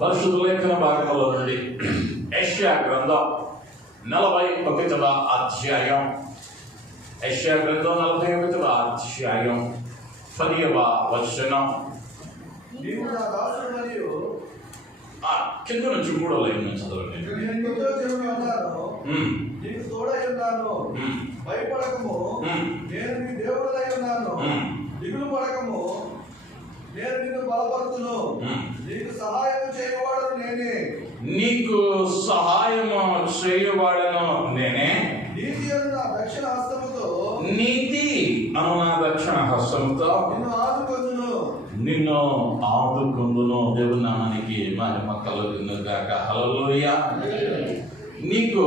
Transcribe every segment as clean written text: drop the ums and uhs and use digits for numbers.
పరిశుద్ధ లేఖన భాగంలో నుండి యెషయా గ్రంథం 41వ అధ్యాయం. యెషయా గ్రంథం 41వ అధ్యాయం 10వ వచనం. కింద నుంచి 3వ లైన్ నుంచి చదవండి. నీకు తోడై ఉన్నాను, భయపడకము, నేను నీ దేవుడై ఉన్నాను, దిగులు పడకము, నేను నిన్ను బలపరుతును, నీకు సహాయం చేయవాడను నేనే. నీకు సహాయము చేయవాడను నేనే. నీతి అను నా దక్షిణ హస్తముతో, నీతి అను నా దక్షిణ హస్తముతో నిన్ను ఆదుకొందును. దేవుని నామానికి మహిమ కలుగును గాక. హల్లెలూయా. నీకు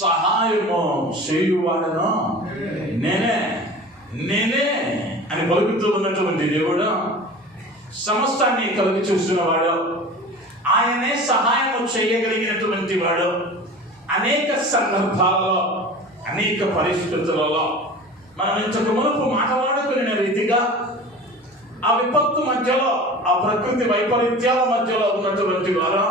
సహాయము చేయువాడను నేనే అని పలుకుతూ ఉన్నటువంటి దేవుడు, సమస్తాన్ని కలిగి చూస్తున్నవాడు, ఆయనే సహాయము చేయగలిగినటువంటి వాడు. అనేక సందర్భాలలో, అనేక పరిస్థితులలో మనం ఇంతకు మునుపు మాట్లాడుకునే రీతిగా ఆ విపత్తు మధ్యలో, ఆ ప్రకృతి వైపరీత్యాల మధ్యలో ఉన్నటువంటి వారు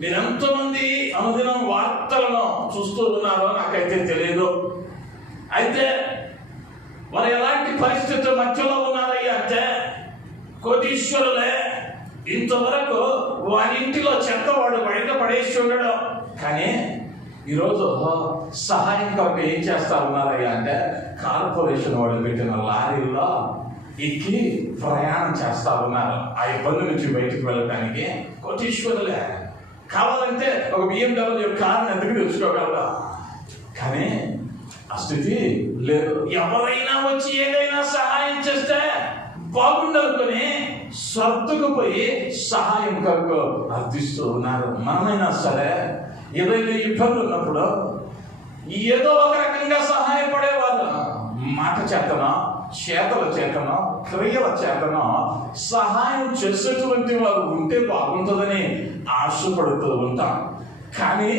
మీరెంతమంది అనుదినం వార్తలను చూస్తూ ఉన్నారో నాకైతే తెలియదు. అయితే వారు ఎలాంటి పరిస్థితి మధ్యలో ఉన్నారయ్యా అంటే, కోటీశ్వరులే, ఇంతవరకు వారి ఇంటిలో చెత్త వాడు బయట పడేసి ఉండడు. కానీ ఈరోజు సహాయం కొరకు ఏం చేస్తా ఉన్నారయ్యా అంటే, కార్పొరేషన్ వాళ్ళు పెట్టిన లారీల్లో ఎక్కి ప్రయాణం చేస్తా ఉన్నారు ఆ ఇబ్బంది నుంచి బయటకు వెళ్ళడానికి. కోటీశ్వరులే, కావాలంటే ఒక BMW కారుని ఎందుకు తెచ్చుకోగలరా? కానీ ఆ స్థితి లేదు. ఎవరైనా వచ్చి ఏదైనా సహాయం చేస్తే బాగుండనుకొని సర్దుకుపోయి సహాయం కొరకు అర్థిస్తూ ఉన్నారు. మనమైనా సరే ఏదైనా ఇబ్బంది ఉన్నప్పుడు ఏదో ఒక రకంగా సహాయపడేవాళ్ళు, మాట చేతనో, చేతల చేతనో, క్రియల చేతనో సహాయం చేసేటువంటి వారు ఉంటే బాగుంటుందని ఆశపడుతూ ఉంటాం. కానీ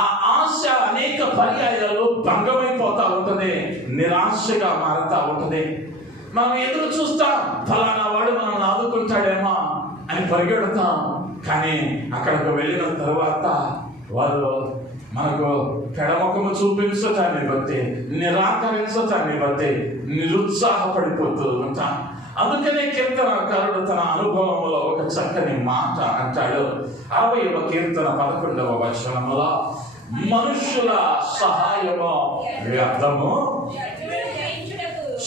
ఆ ఆశ అనేక పర్యాయాలు భంగమైపోతా ఉంటుంది, నిరాశగా మారుతూ ఉంటుంది. మనం ఎదురు చూస్తాం, ఫలానా వాడు మనల్ని ఆదుకుంటాడేమో అని పరిగెడతాం. కానీ అక్కడికి వెళ్ళిన తర్వాత వారు మనకు పెడముఖము చూపించటాన్ని బట్టి, నిరాకరించటాన్ని బట్టి నిరుత్సాహపడిపోతూ ఉంటాం. అందుకనే కీర్తనకారుడు తన అనుభవంలో ఒక చక్కని మాట అంటాడు. 60వ కీర్తన 11వ వచనములో, మనుషుల సహాయము వ్యర్థము,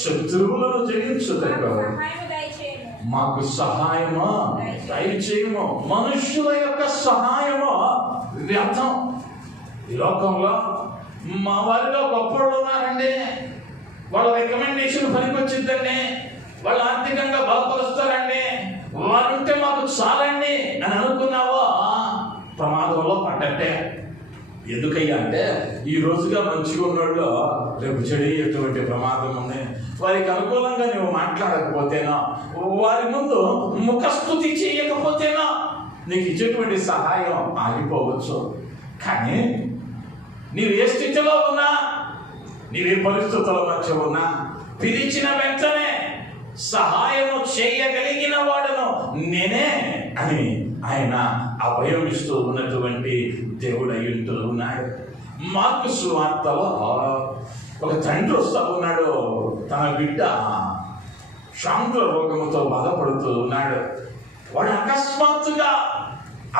శత్రువులను జయించుటకు మాకు సహాయము దయచేయము. మనుషుల యొక్క సహాయము వ్యర్థం. ఈ లోకంలో మా వారిలో గొప్పవాళ్ళు ఉన్నారండి, వాళ్ళ రికమెండేషన్ పనికొచ్చిందండి, వాళ్ళు ఆర్థికంగా బలపరుస్తారండి, వారుంటే మాకు చాలండి అని అనుకున్నావో ప్రమాదంలో పడ్డట్టే. ఎందుకయ్యా అంటే, ఈ రోజుగా మంచిగా ఉన్నోళ్ళు రేపు చెడియేటువంటి ప్రమాదం ఉంది. వారికి అనుకూలంగా నువ్వు మాట్లాడకపోతేనా, వారి ముందు ముఖస్తుతి చేయకపోతేనా నీకు ఇచ్చేటువంటి సహాయం ఆగిపోవచ్చు. కానీ నీవు ఏ స్థితిలో ఉన్నా, నీవే పరిస్థితుల మధ్య ఉన్నా, పిలిచిన వెంటనే సహాయము చేయగలిగిన వాడను నేనే అని ఆయన అభయం ఇస్తూ ఉన్నటువంటి దేవుడు అయ్యుంటూ ఉన్నాడు. మార్కు సువార్తలో ఒక తండ్రి వస్తూ ఉన్నాడు, తన బిడ్డ శాంతుల రోగముతో బాధపడుతూ ఉన్నాడు. వాడు అకస్మాత్తుగా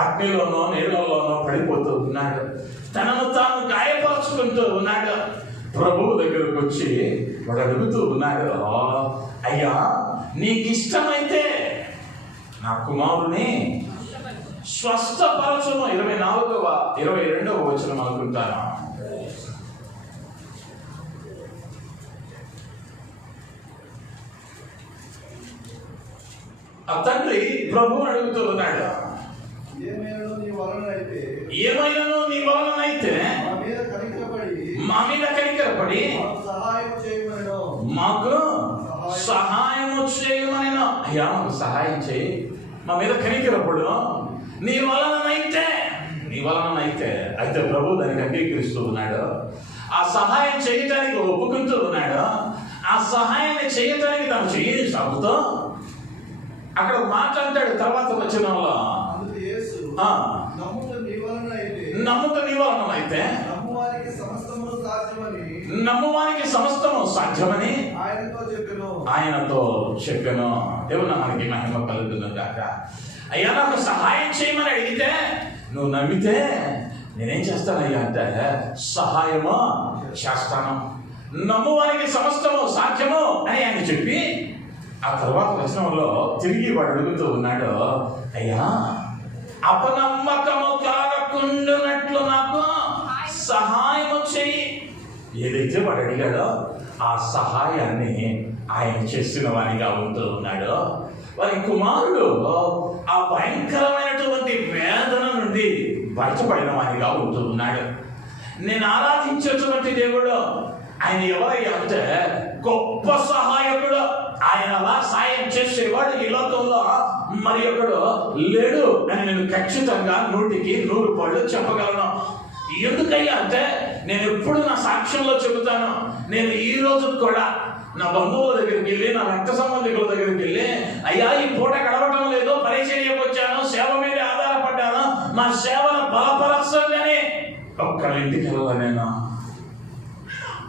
అగ్నిలోనో నీళ్ళలోనో పడిపోతూ ఉన్నాడు, తనను తాను గాయపరుచుకుంటూ ఉన్నాడు. ప్రభువు దగ్గరకు వచ్చి వాడు అడుగుతూ ఉన్నాడు, అయ్యా నీకు ఇష్టమైతే నా కుమారుని స్వస్థపరచును. 22వ వచనం అనుకుంటాను. ఆ తండ్రి ప్రభు అడుగుతూ ఉన్నాడు, ఏమైనాను నీ వలనైతే మా మీద కనికరపడి మాకు సహాయము చేయమని. అయ్యా మాకు సహాయం చేయి, మా మీద కనికరపడు, నీ వలనైతే అయితే ప్రభు దానికి అంగీకరిస్తూ ఉన్నాడు. ఆ సహాయం చేయటానికి ఒప్పుకుంటూ ఉన్నాడు. ఆ సహాయాన్ని చేయటానికి తను చెయ్యి సాగుతూ అక్కడ మాట్లాడతాడు. తర్వాత వచనంలో నమ్ముట నీ వలన అయితే నమ్మువారికి సమస్తము సాధ్యమని ఆయనతో చెప్పెను. దేవుడు మనకి మహిమ కలుగును గాక. అయ్యా నాకు సహాయం చేయమని అడిగితే నువ్వు నమ్మితే నేనేం చేస్తానయ్యా అంటే సహాయము చేస్తాను. నమ్మువారికి సమస్తము సాధ్యము అని ఆయన చెప్పి ఆ తర్వాత వచనంలో తిరిగి వాడు అడుగుతూ ఉన్నాడు, అయ్యా అపనమ్మకము కాకుండానట్లు నాకు సహాయము చెయ్యి. ఏదైతే వాడు అడిగాడో ఆ సహాయాన్ని ఆయన చేసిన వానిగా ఉంటూ ఉన్నాడు. వారి కుమారుడు ఆ భయంకరమైనటువంటి వేదన నుండి బయటపడిన వానిగా ఉంటూ ఉన్నాడు. నేను ఆరాధించేటువంటి దేవుడు ఆయన ఎవరయ్యా అంటే గొప్ప సహాయకుడు. ఆయన అలా సాయం చేసేవాడు ఈ లోకంలో మరి ఒకడు లేడు అని నేను ఖచ్చితంగా 100% చెప్పగలను. ఎందుకయ్యా అంటే నేను ఎప్పుడు నా సాక్ష్యంలో చెబుతాను. నేను ఈ రోజు కూడా నా బంధువుల దగ్గరికి వెళ్ళి, నా రక్త సంబంధికుల దగ్గరికి వెళ్ళి, అయ్యా ఈ పూట గడవటం లేదు, పరిచర్యకు వచ్చాను, సేవ మీద ఆధారపడ్డాను, మా సేవను బలపరచండి ఒక్కరి ఇంటికి వెళ్ళాలి. నేను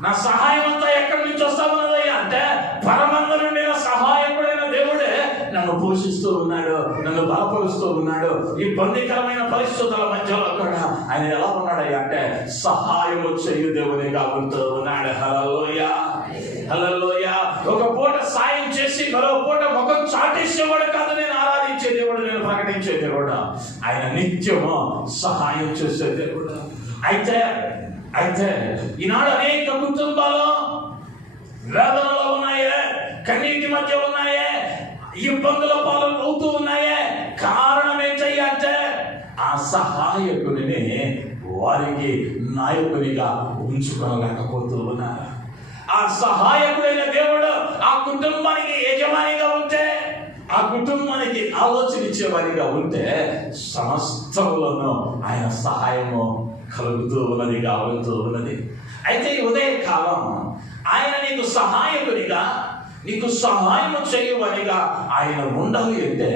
నా సహాయం అంతా ఎక్కడి నుంచి వస్తామన్నదయ్యా అంటే పరమందు నుండి నా సహాయకుడైన దేవుడే నన్ను పోషిస్తూ ఉన్నాడు, నన్ను బలపరుస్తూ ఉన్నాడు. ఈ ఇబ్బందికరమైన పరిస్థితుల మధ్యలో కూడా ఆయన ఎలా ఉన్నాడయ్యా అంటే సహాయం చేయు దేవునిగా ఉంటూ ఉన్నాడు. హల్లెలూయా, హల్లెలూయా. ఒక పూట సాయం చేసి మరో పూట ముఖం చాటేసేవాడు కాదు నేను ఆరాధించే దేవుడు, నేను ప్రకటించే దేవుడు. ఆయన నిత్యము సహాయం చేసే దేవుడు. అయితే ఈనాడు అనేక కుటుంబాలు వేదనలో ఉన్నాయే, కన్నీటి మధ్య ఉన్నాయే, ఇబ్బందుల పాలు అవుతూ ఉన్నాయే. కారణం ఏంటయ్యా అంటే ఆ సహాయకుడిని వారికి నాయకునిగా ఉంచుకోలేకపోతూ ఉన్నారు. ఆ సహాయకుడైన దేవుడు ఆ కుటుంబానికి యజమానిగా ఉంటే, ఆ కుటుంబానికి ఆలోచన ఇచ్చేవారిగా ఉంటే సమస్తములను ఆయన సహాయము కలుగుతూ ఉన్నదిగా అవుతూ ఉన్నది. అయితే ఈ ఉదయకాలం ఆయన నీకు సహాయకునిగా, నీకు సహాయం చేయవనిగా ఆయన ఉండాలి అంటే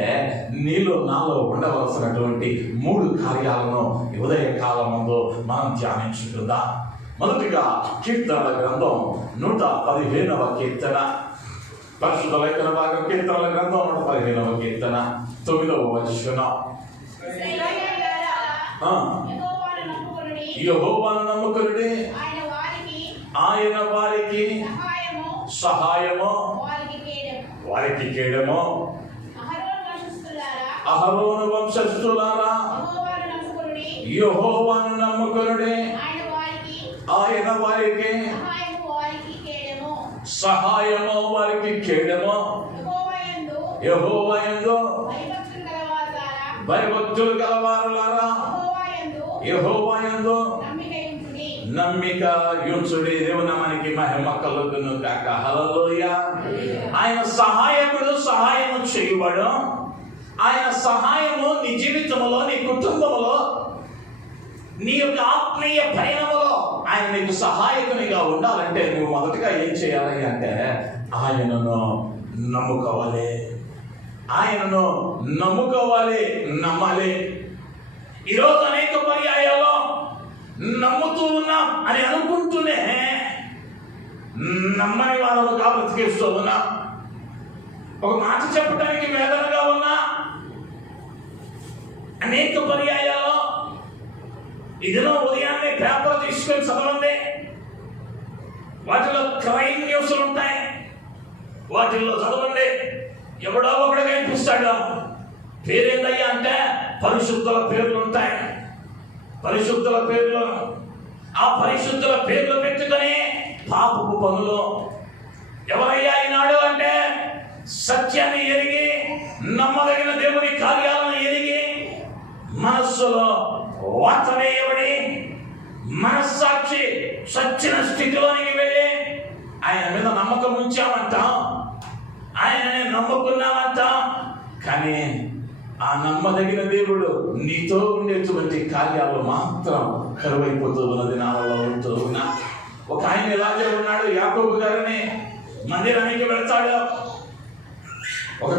నీలో నాలో ఉండవలసినటువంటి 3 కార్యాలను ఉదయకాలం ముందు మనం ధ్యానించుకుందాం. మొదటిగా కీర్తనల గ్రంథం 115వ కీర్తన, పరిశుద్ధ లేఖన భాగం కీర్తనల గ్రంథం 115వ కీర్తన 9వ వచనం. యెహోవాను నమ్ముకొనుడి, ఆయన వారికి సహాయము వారికి కేడము. అహరోను వంశస్థులారా యెహోవాను నమ్ముకొనుడి, ఆయన వారికి సహాయము వారికి కేడము. యెహోవా యందు భయభక్తులు గలవారులారా యెహోవా యందు నమ్మిక ఉంచుడి. దేవుని నామానికి మహిమ కలుగును గాక. హల్లెలూయా. ఆయన సహాయకుడు, సహాయము చేయువాడు. ఆయన సహాయము నీ జీవితంలో, నీ కుటుంబంలో, నీ యొక్క ఆత్మీయ పయనములో ఆయన నీకు సహాయకునిగా ఉండాలంటే నువ్వు మొదటగా ఏం చేయాలి అంటే ఆయనను నమ్ముకోవాలి. ఆయనను నమ్ముకోవాలి, నమ్మాలి. ఈరోజు అనేక పర్యాయాల్లో నమ్ముతూ ఉన్నాం అని అనుకుంటూనే నమ్మని వాళ్ళుగా బ్రతికేస్తూ ఉన్నా, ఒక మాట చెప్పడానికి వేదనగా ఉన్నా, అనేక పర్యాయాల్లో ఇదిలో ఉదయాన్నే పేపర్ తీసుకొని చదవండి, వాటిలో క్రైమ్ న్యూస్లు ఉంటాయి, వాటిల్లో చదవండి. ఎవడో ఒకడు కనిపిస్తాడు, పేరేందయ్యా అంటే పరిశుద్ధుల పేర్లు ఉంటాయి. పరిశుద్ధుల పేర్లు, ఆ పరిశుద్ధుల పేర్లు పెట్టుకొని పాపపు పనులు. ఎవరయ్యా ఈనాడు అంటే సత్యాన్ని ఎరిగి, నమ్మదగిన దేవుని కార్యాలను ఎరిగి, మనస్సులో వాత వేయబడి, మనస్సాక్షి సచ్చిన స్థితిలోనికి వెళ్ళి ఆయన మీద నమ్మకం ఉంచామంటాం, ఆయననే నమ్ముకున్నామంటాం, కానీ ఆ నమ్మదగిన దేవుడు నీతో ఉండేటువంటి కార్యాలు మాత్రం కరువైపోతూ ఉన్నది, నాలో ఉంటూ ఉన్నా. ఒక ఆయన ఇలాగే ఉన్నాడు, యాకోబు గారిని మందిరానికి వెళ్తాడు, ఒక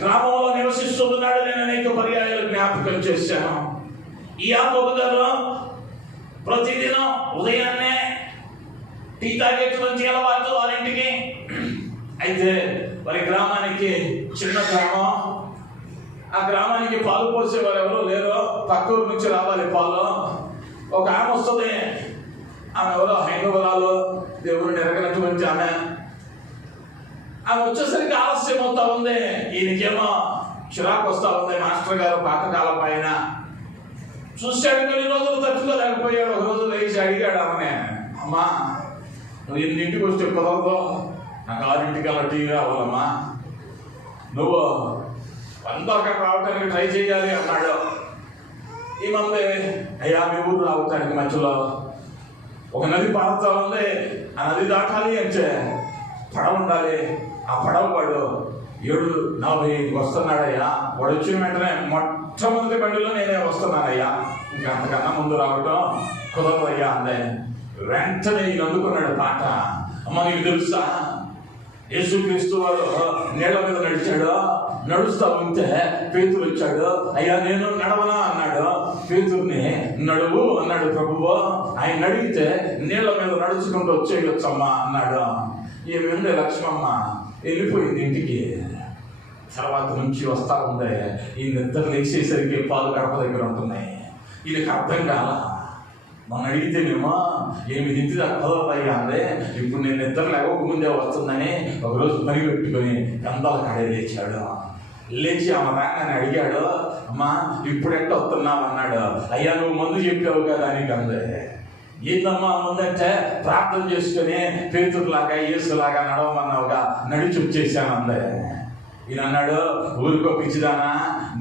గ్రామంలో నివసిస్తూ ఉన్నాడు. నేను అనేక పర్యాయాలు జ్ఞాపకం జ్ఞాపకం చేశాను. ఈ యాకోబు గారు ప్రతిదినం ఉదయాన్నే టీ తాగేటువంటి అలవాటు వారింటికి. అయితే వారి గ్రామానికి చిన్న గ్రామం, ఆ గ్రామానికి పాలు పోసేవారు ఎవరు లేరు, పక్క ఊరు నుంచి రావాలి పాలు. ఒక ఆమె వస్తుంది, ఆమె ఎవరో హైందవరాలు, దేవుని ఎరగనటువంటి ఆమె వచ్చేసరికి ఆలస్యం అవుతా ఉంది. ఈయనకేమో చిరాకు వస్తా ఉంది. మాస్టర్ గారు పాతకాలం పైన చూశాడు, కొన్ని రోజులు తట్టుకోలేకపోయాడు. ఒక రోజు లేచి అడిగాడు ఆమె, అమ్మా నువ్వు ఇంటికి వస్తే కుదరదు, నాకు 6 అలా టీ కావాలమ్మా, నువ్వు 1 అక్కడ రావడానికి ట్రై చేయాలి అన్నాడు. ఈ మంది, అయ్యా మీ ఊరు రావటానికి మధ్యలో ఒక నది పారుతా ఉంది, ఆ నది దాటాలి అంటే పడవ ఉండాలి. ఆ పడవ వాడు 7:45 వస్తున్నాడయ్యా. వాడు వచ్చిన వెంటనే మొట్టమొదటి బండిలో నేనే వస్తున్నానయ్యా, ఇంకా అంతకన్నా ముందు రావటం కుదరదయ్యా అందే. వెంటనే ఈయన అందుకున్నాడు పాట. అమ్మ నీకు తెలుసా, యేసుక్రీస్తు వాడు నీళ్ళ మీద నడిచాడు. నడుస్తా ఉంటే పేతురు వచ్చాడు, అయ్యా నేను నడవనా అన్నాడు. పేతుర్ని నడువు అన్నాడు ప్రభువు. ఆయన అడిగితే నీళ్ళ మీద నడుచుకుంటూ వచ్చేయొచ్చమ్మా అన్నాడు. ఏమి లక్ష్మమ్మ వెళ్ళిపోయింది ఇంటికి. తర్వాత నుంచి వస్తా ఉంది, ఈ నిద్ర లేచేసరికి పాలు గడప దగ్గర ఉంటున్నాయి. ఈయనకి అర్థం కాల. మొన్న అడిగితేనేమో ఏమి తింటి కుదరదయ్యా అందే. ఇప్పుడు నేను నిద్ర లేవకముందే వస్తుందని ఒకరోజు పరిగెట్టుకొని గంధాల కాడే లేచాడు. లేచి ఆమె రాగానే అడిగాడు, అమ్మా ఇప్పుడు ఎట్లా వస్తున్నావు అన్నాడు. అయ్యా నువ్వు ముందు చెప్పావు కదా అని అందే. ఏందమ్మా ముందంటే ప్రార్థన చేసుకుని పేతురులాగా యేసులాగా నడవమన్నావుగా, నడిచి వచ్చేసాను అందే. ఈయన అన్నాడు, ఊరికో పిచ్చిదానా,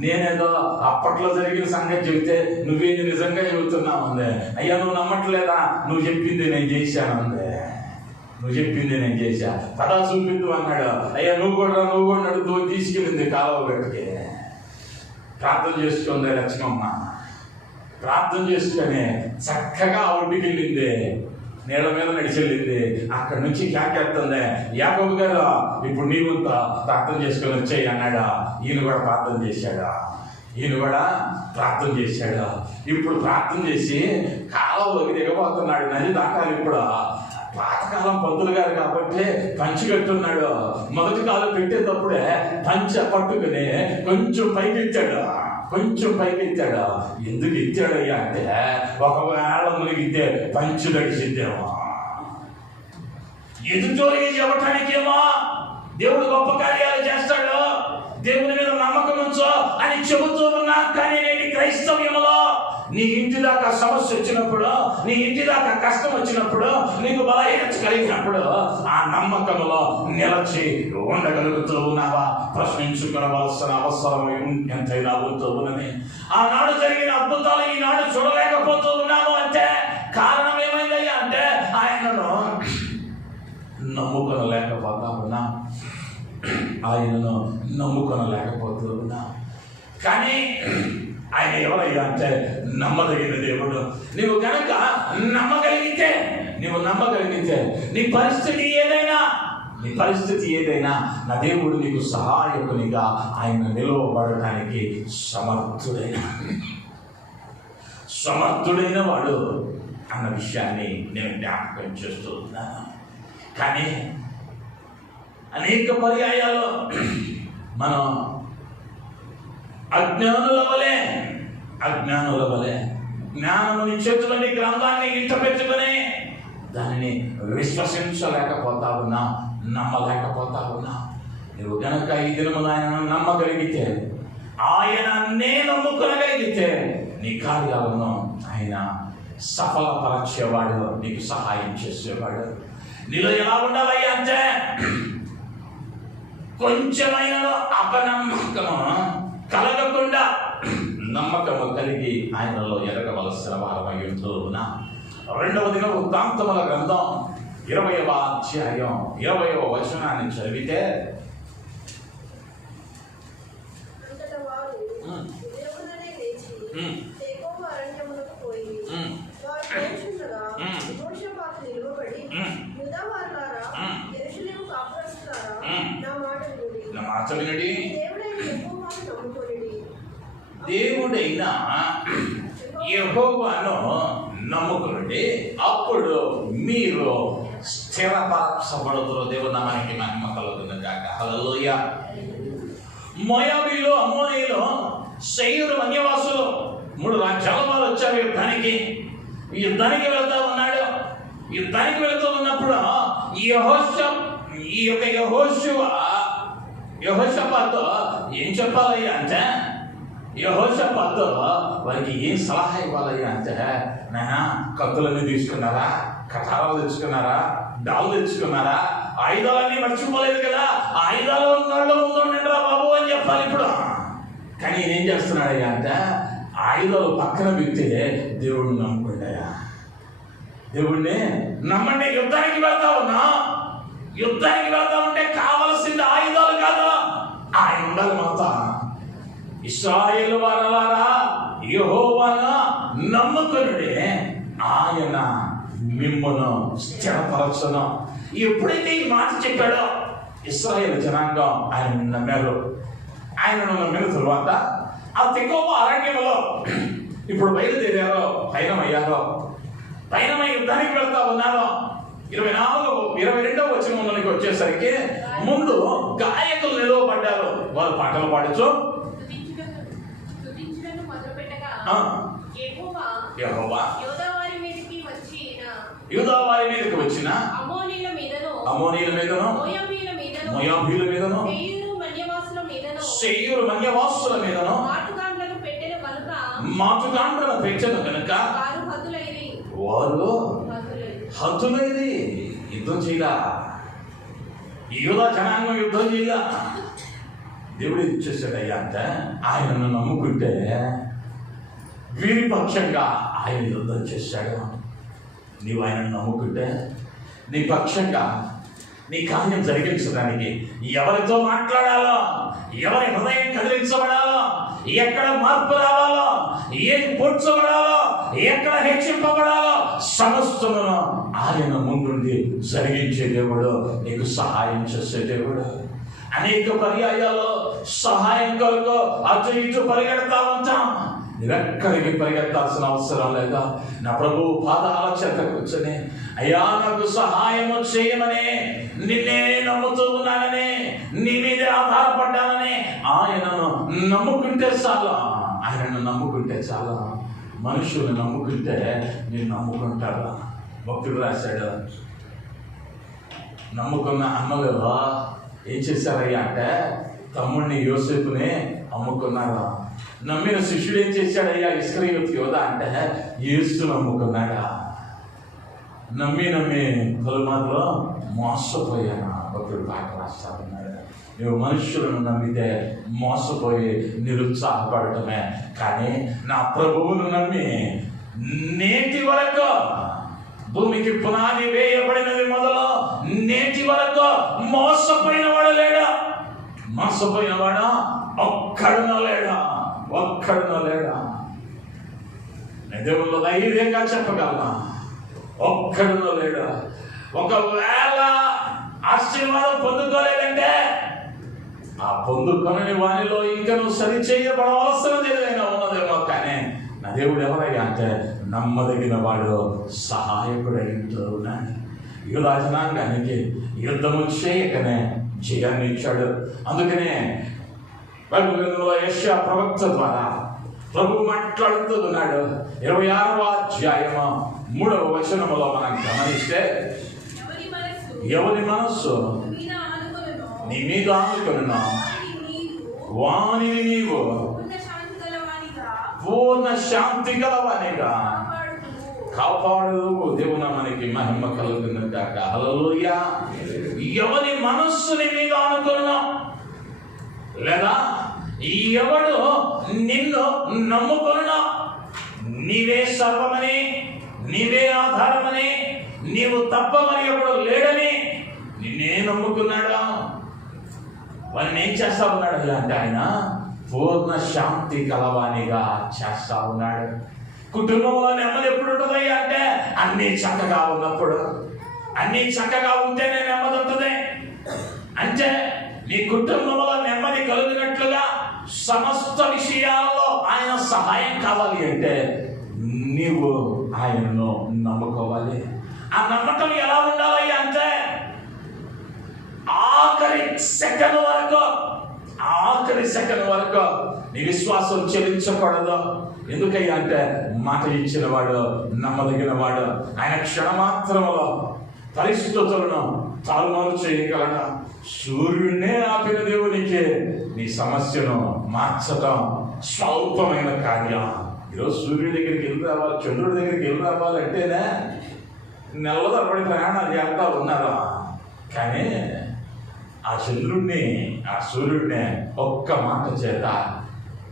నేనేదో అప్పట్లో జరిగిన సంగతి చెబితే నువ్వేది నిజంగా చెబుతున్నావు అందే. అయ్యా నువ్వు నమ్మట్లేదా, నువ్వు చెప్పింది నేను చేశాను అందే. నువ్వు చెప్పింది నేను చేశా, పదా చూపించు అన్నాడు. అయ్యా నువ్వు కూడా నడుతూ తీసుకెళ్ళింది కాలువ గట్టుకి. ప్రార్థన చేసుకుంది లక్ష్మమ్మ. ప్రార్థన చేసుకొని చక్కగా ఒడ్డుకి వెళ్ళింది, నీళ్ళ మీద నడిచెళ్ళింది. అక్కడి నుంచి క్యాకెత్తుంది, యాకోబు గారు ఇప్పుడు నీవుంతా ప్రార్థన చేసుకొని వచ్చాయి అన్నాడు. ఈయన కూడా ప్రార్థన చేశాడు. ఇప్పుడు ప్రార్థన చేసి కాలంలోకి దిగబోతున్నాడు. నది దాటాలి. ఇప్పుడు పాతకాలం పంతులు గారు కాబట్టి పంచి కట్టున్నాడు. మొదటి కాలు పెట్టేటప్పుడే పంచ పట్టుకుని కొంచెం పైకి ఎత్తాడు. ఎందుకు ఎత్తాడయ్యా అంటే, ఒకవేళ మునిగితే పంచు గడిచిద్దేమో, ఎదుటోరికి చెప్పటానికేమో దేవుడు గొప్ప కార్యాలు చేస్తాడు, దేవుని మీద నమ్మకం ఉంచో అని చెబుతూ ఉన్నా. కానీ నేటి క్రైస్తవ్యంలో నీ ఇంటి దాకా సమస్య వచ్చినప్పుడు, నీ ఇంటి దాకా కష్టం వచ్చినప్పుడు, నీకు బలహీనత కలిగినప్పుడు ఆ నమ్మకంలో నిలచి ఉండగలుగుతూ ఉన్నావా? ప్రశ్నించుకోవలసిన అవసరం ఎంతైనా ఉంటూ ఉన్నది. ఆనాడు జరిగిన అద్భుతాలు ఈనాడు చూడలేకపోతూ ఉన్నాము అంటే కారణం ఏమైందయ్యా అంటే, ఆయనను నమ్ముకొనలేకపోతూ ఉన్నా. కానీ ఆయన ఎవరయ్యా అంటే నమ్మదగిన దేవుడు. నువ్వు కనుక నమ్మగలిగితే నీ పరిస్థితి ఏదైనా నా దేవుడు నీకు సహాయకునిగా ఆయన నిలవబడటానికి సమర్థుడైన వాడు అన్న విషయాన్ని నేను జ్ఞాపకం చేస్తూ ఉన్నాను. కానీ అనేక పర్యాయాలు మనం అజ్ఞానుల వలె జ్ఞానముని చేతులని గ్రంథాన్ని ఇంట పెట్టుకుని దానిని విశ్వసించలేకపోతా ఉన్నా, నమ్మలేకపోతా ఉన్నా. నువ్వు గనక ఈ దినమున ఆయనను నమ్మగలిగితే, ఆయననే నమ్ముకోగలిగితే నీ కార్యాలను ఆయన సఫలపరచేవాడు, నీకు సహాయం చేసేవాడు. నీలో ఎలా ఉండాలయ్యా అంటే, కొంచెమైన అపనమ్మకము కలగకుండా నమ్మకము కలిగి ఆయనలో ఎదగవలసిన వారమై ఉంటూ ఉన్నా. 2వ దినవృత్తాంతముల గ్రంథం 20వ అధ్యాయం 20వ వచనాన్ని చదివితే, దేవుడైన యెహోవాను నమ్ముకునండి, అప్పుడు మీరు స్థిరపరచబడుతున్నారు. దేవుని నామానికి మహిమ కలుగును గాక. హల్లెలూయా. మోయాబీలు, అమ్మోనీయులు, శేయరు వన్యవాసులు 3 రాజ్యాల వారు వచ్చారు యుద్ధానికి వెళ్తా ఉన్నాడు. యుద్ధానికి వెళ్తూ ఉన్నప్పుడు యెహోషాపాతు ఏం చెప్పాలయ్యా అంటే, యెహోషాపాతు వారికి ఏం సలహా ఇవ్వాలయ్యా అంటే, నాయనా కత్తులన్నీ తీసుకున్నారా, కటారాలు తెచ్చుకున్నారా, డాలు తెచ్చుకున్నారా, ఆయుధాలన్నీ మర్చిపోలేదు కదా, ఆయుధాలు ఉన్నాళ్ళు ఉండండిరా బాబు అని చెప్పాలి ఇప్పుడు. కానీ ఏం చేస్తున్నాడయ్యా అంటే, ఆయుధాలు పక్కన పెడితే దేవుడిని నమ్ముకుంటాయా, దేవుడిని నమ్మండి. యుద్ధానికి వెళ్తా ఉన్నా, యుద్ధానికి వెళ్తా ఉంటే కావలసింది ఆయుధాలు కాదు, ఆయన ఉండాలి మాత. ఇశ్రాయేలు వారలారా, యెహోవాను నమ్ముకునుడే, ఆయన మిమ్మును స్థిరపరచును. ఎప్పుడైతే ఈ మాట చెప్పాడో ఇశ్రాయేలు జనాంగం ఆయన నమ్మారు. ఆయనను నమ్మిన తరువాత ఆ తెకోవ అరణ్యంలో ఇప్పుడు బయలుదేరారో, పయనమై యుద్ధానికి వెళ్తా ఉన్నారో. 22వ వచనంలోనికి వచ్చేసరికి ముందు గాయకులు నిలవబడ్డారు. వారు పాటలు పాడుచు యెహోవా యూదా వారి మీదకి వచ్చిన అమ్మోనీయుల మీదను, మోయాబీయుల మీదను, శేయరు మన్యవాసుల మీదను మాటుగాండ్లను పెట్టెను కనుక వారు హతులైరి. యుద్ధం చేయలా, యూదా జనాంగం యుద్ధం చేయలా. దేవుడు ఇచ్చేసాడయ్యా అంటే, ఆయనను నమ్ముకుంటే వీరి పక్షంగా ఆయన యుద్ధం చేశాడు. నీవు ఆయనను నమ్ముకుంటే నీ పక్షంగా నీ కార్యం జరిగించడానికి ఎవరితో మాట్లాడాలో, ఎవరి హృదయం కదిలించబడాలో, ఎక్కడ మార్పు రావాలో, ఏది పొడ్చబడాలో, ఎక్కడ హెచ్చింపబడాలో సమస్తమును ఆయన ముందుండి జరిగించే దేవుడు, నీకు సహాయం చేసే దేవుడు. అనేక పర్యాయాలు సహాయం కొరకు అటు ఇటు పరిగెడతా ఉంటాం. నువ్వెక్కడికి పరిగెత్తాల్సిన అవసరం లేదా. నా ప్రభు పాదాల చెంత కూర్చొని, అయ్యా నాకు సహాయము చేయమని, నిన్నే నమ్ముతూ ఉన్నానని, నీ మీదే ఆధారపడ్డానని ఆయనను నమ్ముకుంటే చాలా. ఆయనను నమ్ముకుంటే చాలా. మనుషుల్ని నమ్ముకుంటే నేను నమ్ముకుంటాడా? భక్తుడు రాశాడు, నమ్ముకున్న అమ్మలు ఏం చేశారయ్యా అంటే, తమ్ముడిని యోసేపుని అమ్ముకున్నారా. నమ్మిన శిష్యుడు ఏం చేశాడయ్యా, ఇస్కరియోతు యోధ అంటే యేసును నమ్ముకున్నాడా. నమ్మి పలుమార్లు మోసపోయాను. భక్తుడు పాట రాస్తా ఉన్నాడు. నువ్వు మనుషులను నమ్మితే మోసపోయి నిరుత్సాహపడటమే, కానీ నా ప్రభువును నమ్మి నేటి వరకు, భూమికి పునాది వేయబడినది మొదలు నేటి వరకు మోసపోయిన వాడు లేడా? మోసపోయిన వాడా? ఒక్కడునో లేడా? దేవుళ్ళు ధైర్యంగా చెప్పగలనా? ఒక్కడునో లేడా? ఒకవేళ ఆశీర్వాదం పొందుకోలేదంటే ఆ పొందుకొని వానిలో ఇంకా నువ్వు సరి చేయబడవలసిన ఏదైనా ఉన్నదేమో. కానీ నా దేవుడు ఎవరయ్యా అంటే, నమ్మదగిన వాడు, సహాయకుడైంటూ ఉన్నాడు. యూదా జనాంగానికి యుద్ధము చేయకనే జయాన్ని ఇచ్చాడు. అందుకనే యెషయా ప్రవక్త ద్వారా ప్రభు మాట్లాడుతూ ఉన్నాడు. 26వ అధ్యాయము 3వ వచనములో మనం గమనిస్తే, ఎవరి మనస్సు నీ మీద ఆనుకొనునో వానిని నీవు పూర్ణ శాంతి గలవానిగా కాపాడు. దేవుని మనకి మహిమ కలుగును గాక. హల్లెలూయా. ఎవరి మనస్సుని మీద ఆనుకొనునో, లేదా ఎవడు నిన్ను నమ్ముకొనునో, నీవే సర్వమని, నీవే ఆధారమని, నీవు తప్ప మరి ఎవడు లేడని నిన్నే నమ్ముకున్నాడా, వారిని ఏం చేస్తా ఉన్నాడు అంటే ఆయన పూర్ణ శాంతి కలవానిగా చేస్తా ఉన్నాడు. కుటుంబంలో నెమ్మది ఎప్పుడు ఉంటుందయ్యా అంటే, అన్నీ చక్కగా ఉన్నప్పుడు. అన్నీ చక్కగా ఉంటేనే నెమ్మది ఉంటుంది. అంటే నీ కుటుంబంలో నెమ్మది కలిగినట్లుగా సమస్త విషయాల్లో ఆయన ఆయన సహాయం కావాలి అంటే నీవు ఆయనను నమ్ముకోవాలి. ఆ నమ్మకం ఎలా ఉండాలి అంటే ఆఖరి సెకండ్ వరకు నీ విశ్వాసం చెల్లించకూడదు. ఎందుకయ్యా అంటే మాట ఇచ్చిన వాడు నమ్మదగిన వాడు. ఆయన క్షణమాత్రములో పరిస్థితులను తారుమారు చేయగలడు. సూర్యుడినే ఆపిన దేవునికి నీ సమస్యను మార్చడం స్వల్పమైన కార్యం. ఈరోజు సూర్యుడి దగ్గరికి వెళ్ళి రావాలి, చంద్రుడి దగ్గరికి వెళ్ళి రావాలంటేనే నెల తరబడి ప్రయాణాలు చేస్తా ఉన్నారు. కానీ ఆ చంద్రుడిని ఆ సూర్యుడిని ఒక్క మాట చేత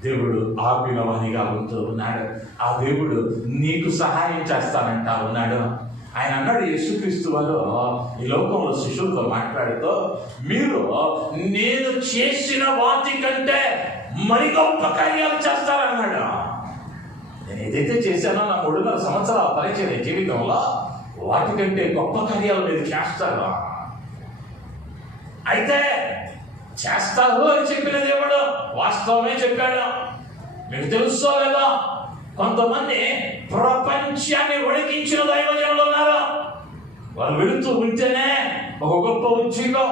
దేవుడు ఆపినవనిగా ఉంటూ ఉన్నాడు. ఆ దేవుడు నీకు సహాయం చేస్తానంటా ఉన్నాడు. ఆయన అన్నాడు, యేసుక్రీస్తు వారు ఈ లోకంలో శిష్యులతో మాట్లాడుతూ, మీరు నేను చేసిన వాటి కంటే మరి గొప్ప కార్యాలు చేస్తారన్నాడు. నేను ఏదైతే చేశానో నా 3.5 సంవత్సరాల పరిచయ జీవితంలో వాటికంటే గొప్ప కార్యాలు మీరు చేస్తారు. అయితే చేస్తారు అని చెప్పిన దేవుడు వాస్తవమే చెప్పాడు. మీకు తెలుసో లేదో, కొంతమంది ప్రపంచాన్ని వణికించిన దైవజనులు ఉన్నారు. వాళ్ళు వెళుతూ ఉంటేనే ఒక గొప్ప ఉద్యోగం,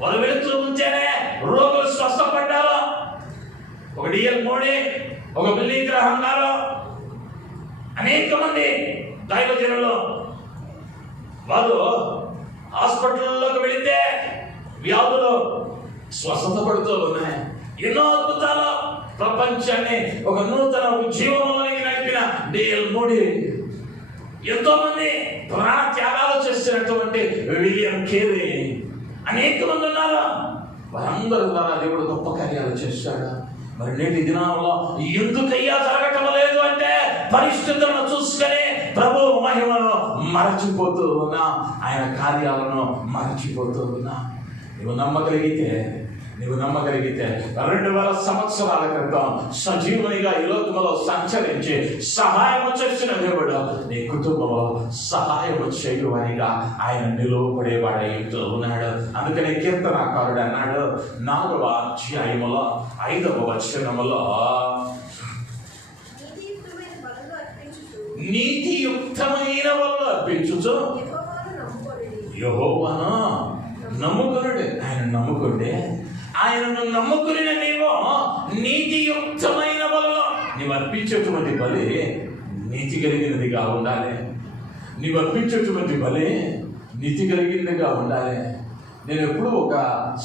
వాళ్ళు వెళుతూ ఉంటేనే రోగులు స్వస్థపడ్డారు. ఒక డిఎల్ మోడీ, ఒక బిల్లీ గ్రహం గారు, అనేక మంది దైవజనులు వాళ్ళు హాస్పిటల్లోకి వెళితే వ్యాధులు స్వస్థత పడుతూ ఉన్నాయి. ఎన్నో అద్భుతాలు ప్రపంచాన్ని ఒక నూతన ఉద్యమంలోకి నడిపిన డిఎల్ మోడీ, ఎంతో మంది ప్రాణ త్యాగాలు చేసినటువంటి విలియం కేరీ, అనేక మంది ఉన్నారు. వారందరూ ద్వారా దేవుడు గొప్ప కార్యాలు చేశాడు. మరి నేటి దినాల్లో ఎందుకయ్యా జరగటం లేదు అంటే పరిస్థితులను చూసుకొని ప్రభు మహిమను మరచిపోతూ ఉన్నా, ఆయన కార్యాలను మరచిపోతూ ఉన్నా. నువ్వు నమ్మగలిగితే 2000 సంవత్సరాల క్రితం సజీవునిగా ఈ లోకంలో సంచరించి సహాయం చేసిన దేవుడు నీ కుటుంబంలో సహాయం చేయువానిగా ఆయన నిలువపడేవాడై ఉన్నాడు. అందుకనే కీర్తనాకారుడు అన్నాడు 4వ అధ్యాయములో 5వ వచనములో, నీతియుక్తమైన వల్ల అర్పించుచు యెహోవాను నమ్ముకునుడు. ఆయన నమ్ముకుంటే, ఆయనను నమ్ముకుని నీవు నీతియుక్తమైన బలలో నీవు అర్పించేటువంటి బలి నీతి కలిగినదిగా ఉండాలి. నీవు అర్పించేటువంటి బలి నీతి కలిగినదిగా ఉండాలి. నేను ఎప్పుడు ఒక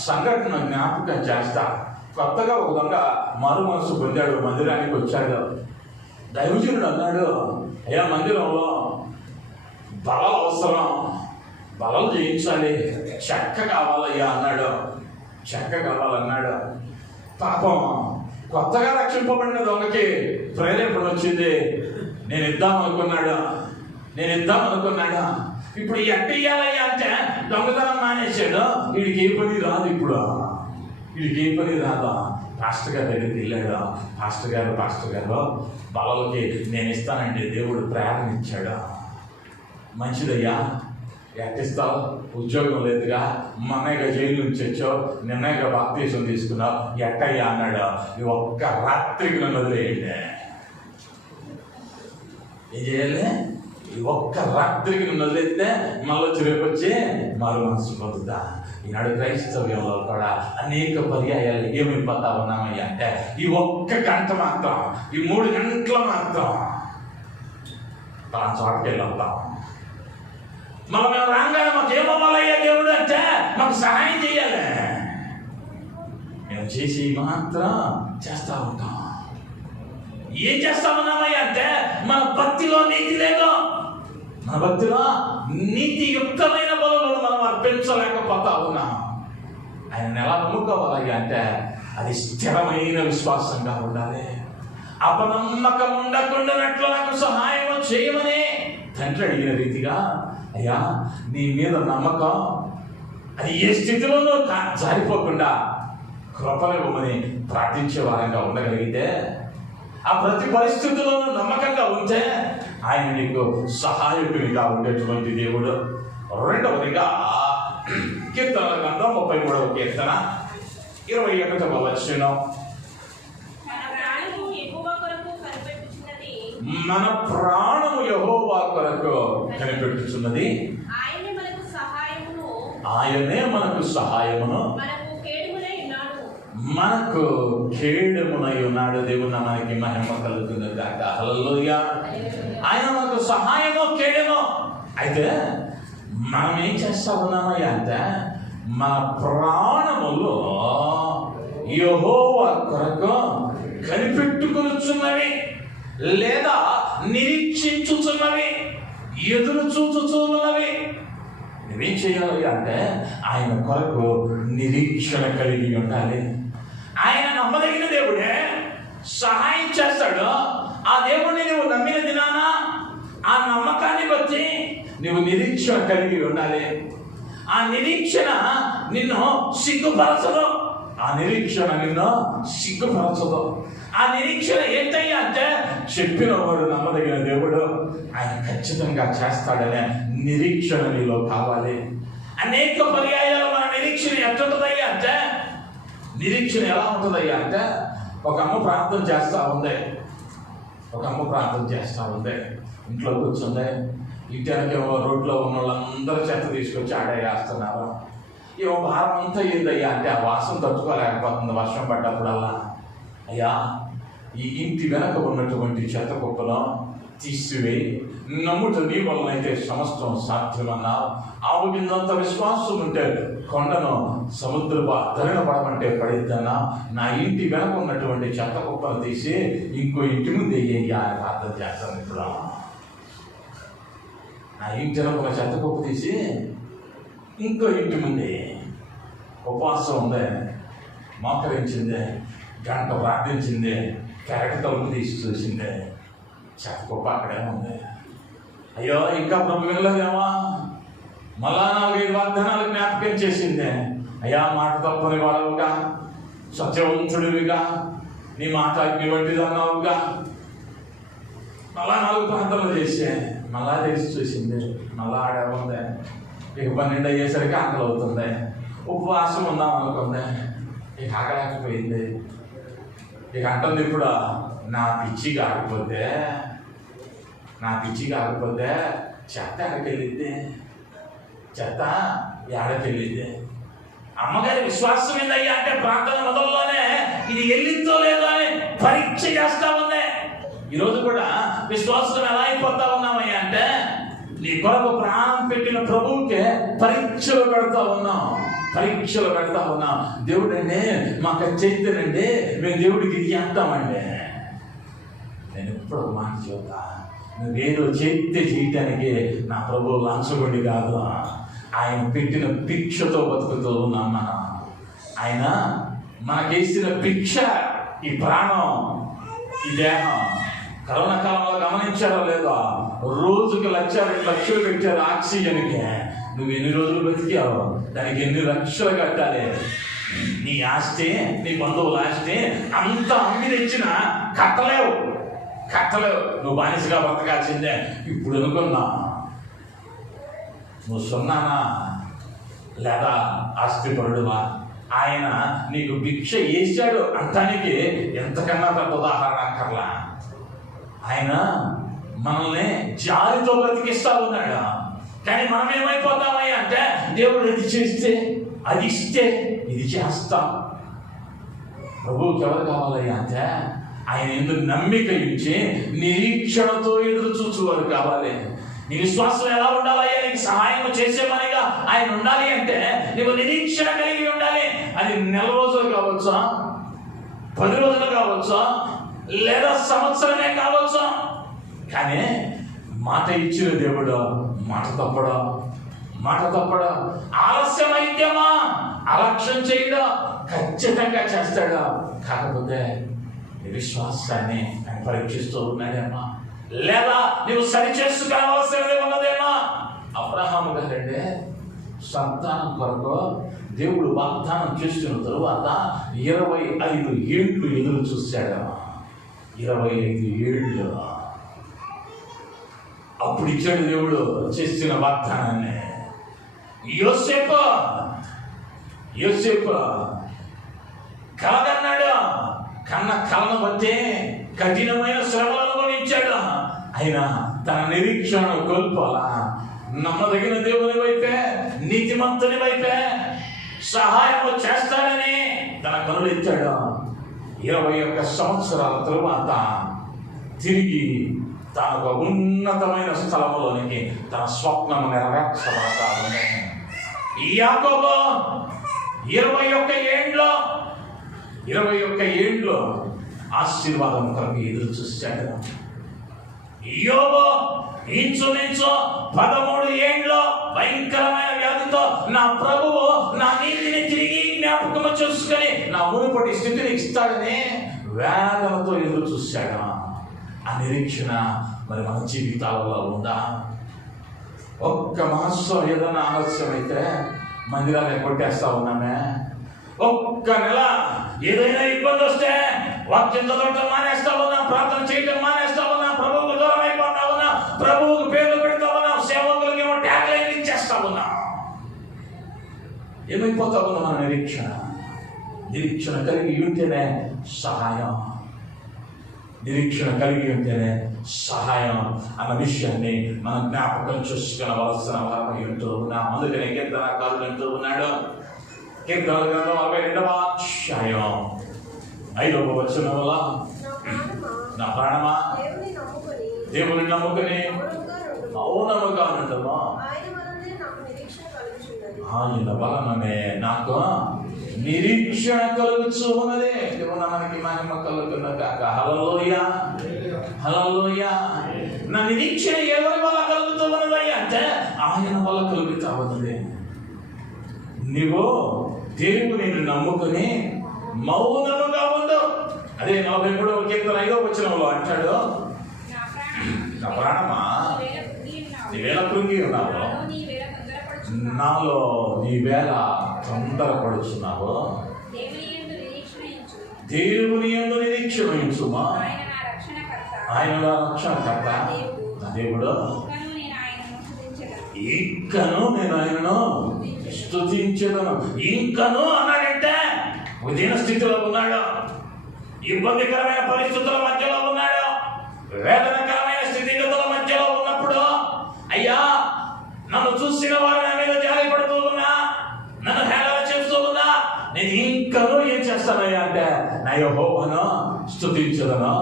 సంఘటన జ్ఞాపకం చేస్తా. కొత్తగా ఒక దొంగ మారు మనసు పొందాడు, మందిరానికి వచ్చాడు. దైవజనుడు అన్నాడు, అయ్యా మందిరంలో బలాలు అవసరం, బలం చేయించాలి, చెక్క కావాలయ్యా అన్నాడు. చెక్క కావాలన్నాడు. పాపం కొత్తగా రక్షింపబడిన దొంగకి ప్రేరేపణ వచ్చింది. నేను ఇద్దామనుకున్నాడు. ఇప్పుడు ఎట్ట ఇయ్యాలయ్యా అంటే దొంగతనం మానేశాడు. వీడికి ఏ పని రాదు. ఇప్పుడు వీడికి ఏ పని రాదా? పాస్టర్ గారి దగ్గరికి వెళ్ళాడు. పాస్టర్ గారు బలలకి నేను ఇస్తానంటే దేవుడు ప్రేరణ ఇచ్చాడు. మంచిదయ్యా, ఎట్టిస్తావు? ఉద్యోగం లేదుగా, మొన్నగా జైలు నుంచి వచ్చావు, నిన్నగా బాప్తీసం తీసుకున్నావు, ఎట్టయ్యా అన్నాడు. ఈ ఒక్క రాత్రికి నన్ను వదిలేయండి. ఏం చేయాలి? ఈ ఒక్క రాత్రికి నన్ను వదిలేస్తే మళ్ళీ రేపు వచ్చి మారు మనసు పొందుతా. ఈనాడు క్రైస్తవ్యంలో కూడా అనేక పర్యాయాలు ఏమైపోతా ఉన్నామయ్యా అంటే ఈ ఒక్క గంట మాత్రం, ఈ 3 గంటలు మాత్రం చోటకి వెళ్ళొద్దాం. మనం మేము రాగానే మాకు ఏమవ్వాలయ్యా దేవుడు అంటే మాకు సహాయం చేయాలి. మేము చేసి మాత్రం చేస్తా ఉంటాం. ఏం చేస్తామన్నామయ్యా అంటే మన భక్తిలో నీతి లేదు. మన భక్తిలో నీతియుక్తమైన బలులను మనం అర్పించలేకపోతా ఉన్నాం. ఆయన ఎలా నమ్ముకోవాలయ్యా అంటే అది స్థిరమైన విశ్వాసంగా ఉండాలి. అపనమ్మకం ఉండకుండానట్లు నాకు సహాయం చేయమని తండ్రి అడిగిన రీతిగా, అయ్యా నీ మీద నమ్మకం అది ఏ స్థితిలోనూ జారిపోకుండా కృపనివ్వమని ప్రార్థించే వారంగా ఉండగలిగితే, ఆ ప్రతి పరిస్థితుల్లోనూ నమ్మకంగా ఉంటే ఆయన నీకు సహాయకునిగా ఉండేటువంటి దేవుడు. రెండవదిగా కీర్తనల గ్రంథం 33వ కీర్తన 21వ వచనం, తన ప్రాణము యెహోవా కొరకు మన ప్రాణము యెహోవా కొరకు కనిపెట్టుచున్నది. ఆయనే మనకు సహాయమును మనకు కేడమునై ఉన్నాడు. దేవుని మనకి మహిమ కలుగుతుంది గాక. హల్లెలూయా. ఆయన మనకు సహాయమో కేడమో. అయితే మనం ఏం చేస్తా ఉన్నామయ్యా అంటే మన ప్రాణములో యెహోవా కొరకు కనిపెట్టుకొనుచున్నవి లేదా నిరీక్షించుచున్నవి, ఎదురు చూచుచున్నవి. నువ్వేం చేయాలి అంటే ఆయన కొరకు నిరీక్షణ కలిగి ఉండాలి. ఆయన నమ్మదగిన దేవుడే, సహాయం చేస్తాడు. ఆ దేవుడిని నువ్వు నమ్మిన దినాన ఆ నమ్మకాన్ని బట్టి నువ్వు నిరీక్షణ కలిగి ఉండాలి. ఆ నిరీక్షణ నిన్ను సిగ్గుపరచదు. ఆ నిరీక్షణ నిన్ను సిగ్గుపరచదు. ఆ నిరీక్షణ ఏంటయ్యా అంటే చెప్పిన వాడు నమ్మదగిన దేవుడు, ఆయన ఖచ్చితంగా చేస్తాడనే నిరీక్షణ నీలో కావాలి. అనేక పర్యాయాలు మన నిరీక్షణ ఎట్టుంటుందయ్యా అంటే, నిరీక్షణ ఎలా ఉంటుందయ్యా అంటే, ఒక అమ్మ ప్రార్థన చేస్తా ఉంది. ఇంట్లో కూర్చుంది. ఇంటికి రోడ్లో ఉన్న వాళ్ళందరూ చెత్త తీసుకొచ్చి ఆడేస్తున్నారు. ఏమో భారం అంతా ఏందయ్యా అంటే ఆ వాసన తట్టుకోలేకపోతుంది వర్షం పడ్డప్పుడల్లా. అయ్యా, ఈ ఇంటి వెనక ఉన్నటువంటి చెత్త కుప్పను తీసివేయి, నమ్ముట నీ వలన అయితే సమస్తం సాధ్యమన్నా. ఆవుకిందంత విశ్వాసం ఉంటే కొండను సముద్ర ధరణ పడమంటే పడిద్దన్నా. నా ఇంటి వెనక ఉన్నటువంటి చెత్త కుప్పను తీసి ఇంకో ఇంటి ముందు వెయ్యయ్యా అని ప్రార్థన చేస్తాను. ఇప్పుడు నా ఇంటి వెనక ఉన్న చెత్త కుప్ప తీసి ఇంకో ఇంటి ముందే ఉపవాసం ఉంది, మోకరించింది, గంట ప్రార్థించింది, కెరట తలుపు తీసి చూసింది, చెత్తకుప్ప అక్కడే ఉంది. అయ్యో, ఇంకా ప్రభు వినలేదేమా? మళ్ళా 4-5 వాగ్దానాలు జ్ఞాపకం చేసింది. అయ్యా, మాట తప్పని వాడవుగా, సత్యవంతుడివిగా, నీ మాట అగ్ని వంటిదన్నావుగా. మళ్ళా 4 ప్రార్థనలు చేసే, మళ్ళా తెలిసి చూసింది, మళ్ళా ఆడే ఉంది. ఇక 12 అయ్యేసరికి ఆకలి అవుతుంది. ఉపవాసం ఉందాం అనుకుంది, ఇక ఆకలేకపోయింది. ఇక అంటుంది ఇప్పుడు, నా పిచ్చి కాకపోతే చెత్త ఎక్కడికెళ్ళిద్ది, చెత్త ఎక్కడికెళ్ళిద్ది. అమ్మగారి విశ్వాసం ఏందయ్యా అంటే ప్రార్థన మొదల్లోనే ఇది వెళ్ళిద్దో లేదో అని పరీక్ష చేస్తా ఉంది. ఈరోజు కూడా విశ్వాసం ఎలా అయిపోతా ఉన్నామయ్యా అంటే నీ కొరకు ప్రాణం పెట్టిన ప్రభువుకే పరీక్షలు పెడతా ఉన్నాం. దేవుడు అండి మాకు చైతన్యండి, మేము దేవుడికి ఇది చేస్తామండి. నేను ఎప్పుడు ఒక మాట చెబుతా, నువ్వేదో చేస్తే చేయటానికి నా ప్రభువు లంచగొండి కాదు. ఆయన పెట్టిన భిక్షతో బతుకుతూ ఉన్నాం మనం. ఆయన మనకేసిన భిక్ష ఈ ప్రాణం, ఈ దేహం. కరోనా కాలంలో గమనించారో లేదో, రోజుకి 1,00,000-2 లక్షలు పెట్టారు ఆక్సిజన్కి. నువ్వు ఎన్ని రోజులు బతికావు, దానికి ఎన్ని లక్షలు కట్టాలి. నీ ఆస్తి, నీ బంధువుల ఆస్తి అంతా అమ్మి తెచ్చినా కట్టలేవు. నువ్వు బానిసగా బతకాల్సిందే. ఇప్పుడు అనుకున్నా, నువ్వు సున్నానా లేదా ఆస్తిపరుడువా? ఆయన నీకు భిక్ష వేసాడు అంటానికి ఎంతకన్నా పెద్ద ఉదాహరణ అక్కర్లా. ఆయన మనల్ని జాలితో బ్రతికిస్తా ఉన్నాడు. కానీ మనం ఏమైపోతామయ్యా అంటే దేవుడు ఇది చేస్తే, అది ఇస్తే, ఇది చేస్తాం. ప్రభువుకి ఎవరు కావాలయ్యా అంటే ఆయన ఎందుకు నమ్మిక ఇచ్చి నిరీక్షణతో ఎదురు చూచువారు కావాలి. నీ విశ్వాసం ఎలా ఉండాలయ్యా? నీకు సహాయం చేసేమనిగా ఆయన ఉండాలి అంటే నువ్వు నిరీక్షణ కలిగి ఉండాలి. అది 1 రోజులు కావచ్చు, 10 రోజులు కావచ్చు, లేదా సంవత్సరమే కావచ్చు. కానీ మాట ఇచ్చిన దేవుడు మాట తప్పడు. ఆలస్యమైతేమా అలక్ష్యం చేయడం ఖచ్చితంగా చేస్తాడు. కాకపోతే విశ్వాసాన్ని ఆయన పరీక్షిస్తూ ఉన్నాడేమా, లేదా నువ్వు సరి చేసుకోవాల్సినది ఉన్నదేమా? అబ్రహాము గారంటే సంతానం కొరకు దేవుడు వాగ్దానం చేస్తున్న తరువాత 25 ఏళ్ళు ఎదురు చూశాడు. 25 ఏళ్ళు అప్పుడు ఇచ్చాడు దేవుడు చేసిన వాగ్దానాన్ని. యోసేపు కలగన్నాడు. కన్న కలను బట్టి కఠినమైన శ్రమలు అనుభవించాడు. ఆయన తన నిరీక్షణ కోల్పోలా. నమ్మదగిన దేవుని వైపే, నీతిమంతుని వైపే సహాయం చేస్తాడని తన కనులు ఎత్తాడు. 21 సంవత్సరాల తరువాత తిరిగి తనకు ఉన్నతమైన స్థలంలోనికి తన స్వప్నము నెరవేర్చబడతా ఉంది. యాకోబు 21 ఏండ్లో ఆశీర్వాదం కొరకు ఎదురు చూశాడు. యోబు ఇంచుమించు 13 ఏండ్లో భయంకరమైన వ్యాధితో నా ప్రభువు నా నీతిని తిరిగి జ్ఞాపకము చూసుకొని నా మునుపటి స్థితిని ఇస్తాడని వేదనతో ఎదురు చూశాడు. ఆ నిరీక్షణ మరి మన జీవితాలలో ఉందా? ఒక్క మాసం ఏదైనా ఆలస్యమైతే మందిరాన్ని కొట్టేస్తా ఉన్నామే. ఒక్క నెల ఏదైనా ఇబ్బంది వస్తే వాక్యం చదవటం మానేస్తా ఉన్నా, ప్రార్థన చేయటం మానేస్తా ఉన్నా, ప్రభువుకు దూరం అయిపోతా ఉన్నా, ప్రభువుకు పేర్లు పెడతా ఉన్నాం, సేవకులకి ఏమో ట్యాగ్ లైన్ ఇచ్చేస్తా ఉన్నాం. ఏమైపోతా ఉన్నా మన నిరీక్షణ కలిగి ఉంటేనే సహాయం. నిరీక్షణ కలిగి ఉంటేనే సహాయం అన్న విషయాన్ని మనం జ్ఞాపకం చూసుకునవలసిన వారమై ఉంటూ ఉన్నాం. అందుకనే కీర్తనకారుడు అంటూ ఉన్నాడు, కీర్తనల గ్రంథం 42వ అధ్యాయం 5వ వచనంలో, నా ప్రాణమా దేవుని నమ్ముకుని మౌనముగా ఉండమా, ఆయన వలననే నాకు నిరీక్షణ కలుగుచూ ఉన్నది. దేవుని మనకి మహిమ కలుగుతున్న కాక. హల్లెలూయా, హల్లెలూయా. నా నిరీక్షణ ఎవరి వల్ల కలుగుతూ ఉన్నదయ్యా అంటే ఆయన వల్ల కలుగుతా ఉన్నది. నీవు దేవుని నమ్ముకుని మౌనముగా ఉండు. అదే 43వ కీర్తన 5వ వచనంలో అంటాడు, నా ప్రాణమా నీవేళ కృంగి ఉన్నావు, నాలో నీవేళ తొందరపడుచున్నావు, దేవుని యందు నిరీక్షణ ఉంచుమా. ఆయన నా రక్షణకర్త, నా దేవుడు. ఇంకను నేను ఆయనను స్తుతించెదను. ఇంకను అన్నాడంటే ఉదీన స్థితిలో ఉన్నాడు, ఇబ్బందికరమైన పరిస్థితుల మధ్యలో ఉన్నాడు, వేదనకరమైన స్థితిగతుల మధ్యలో ఉన్నప్పుడు, అయ్యా నన్ను చూసిన వారు నా మీద జాలి పడుతూ ఉన్నా, నన్ను హేళన చేస్తూ ఉన్నా, నేను ఇంకను ఏం చేస్తానయ్యా అంటే నా యెహోవాను స్తుతించదను,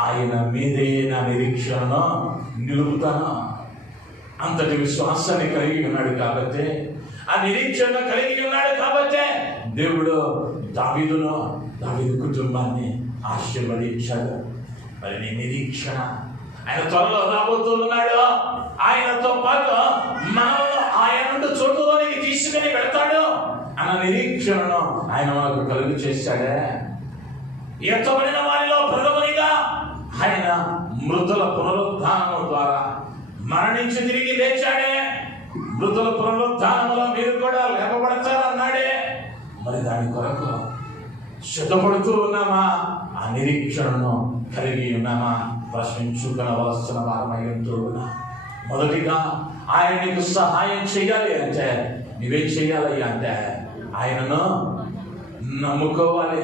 ఆయన మీదే నా నిరీక్షణను నిలుపుతాను. అంతటి విశ్వాసాన్ని కలిగి ఉన్నాడు కాబట్టి, ఆ నిరీక్షణ కలిగి ఉన్నాడు కాబట్టి దేవుడు దావీదు కుటుంబాన్ని ఆశీర్వదించాడు. మరి నీ నిరీక్షణ ఆయన త్వరలో రాబోతూ ఉన్నాడు. ఆయనతో పాటు మనల్ని ఆయన నుండి చోటులోనికి తీసుకుని వెళ్తాడు అన్న నిరీక్షణను ఆయన మనకు కలుగు చేశాడే. ఎత్తబడిన వారిలో ప్రథమునిగా ఆయన మృతుల పునరుద్ధానం ద్వారా మరణించి తిరిగి లేచాడే. మృతుల పునరుద్ధానంలో మీరు కూడా లేపబడతారన్నాడే. మరి దాని కొరకు సిద్ధపడుతూ ఉన్నామా? ఆ నిరీక్షణను కలిగి ఉన్నామా? ప్రశ్నించుకునవలసిన వారమై ఉంటూ ఉన్నా. మొదటిగా ఆయన నీకు సహాయం చేయాలి అంటే నువ్వేం చేయాలి అంటే ఆయనను నమ్ముకోవాలి.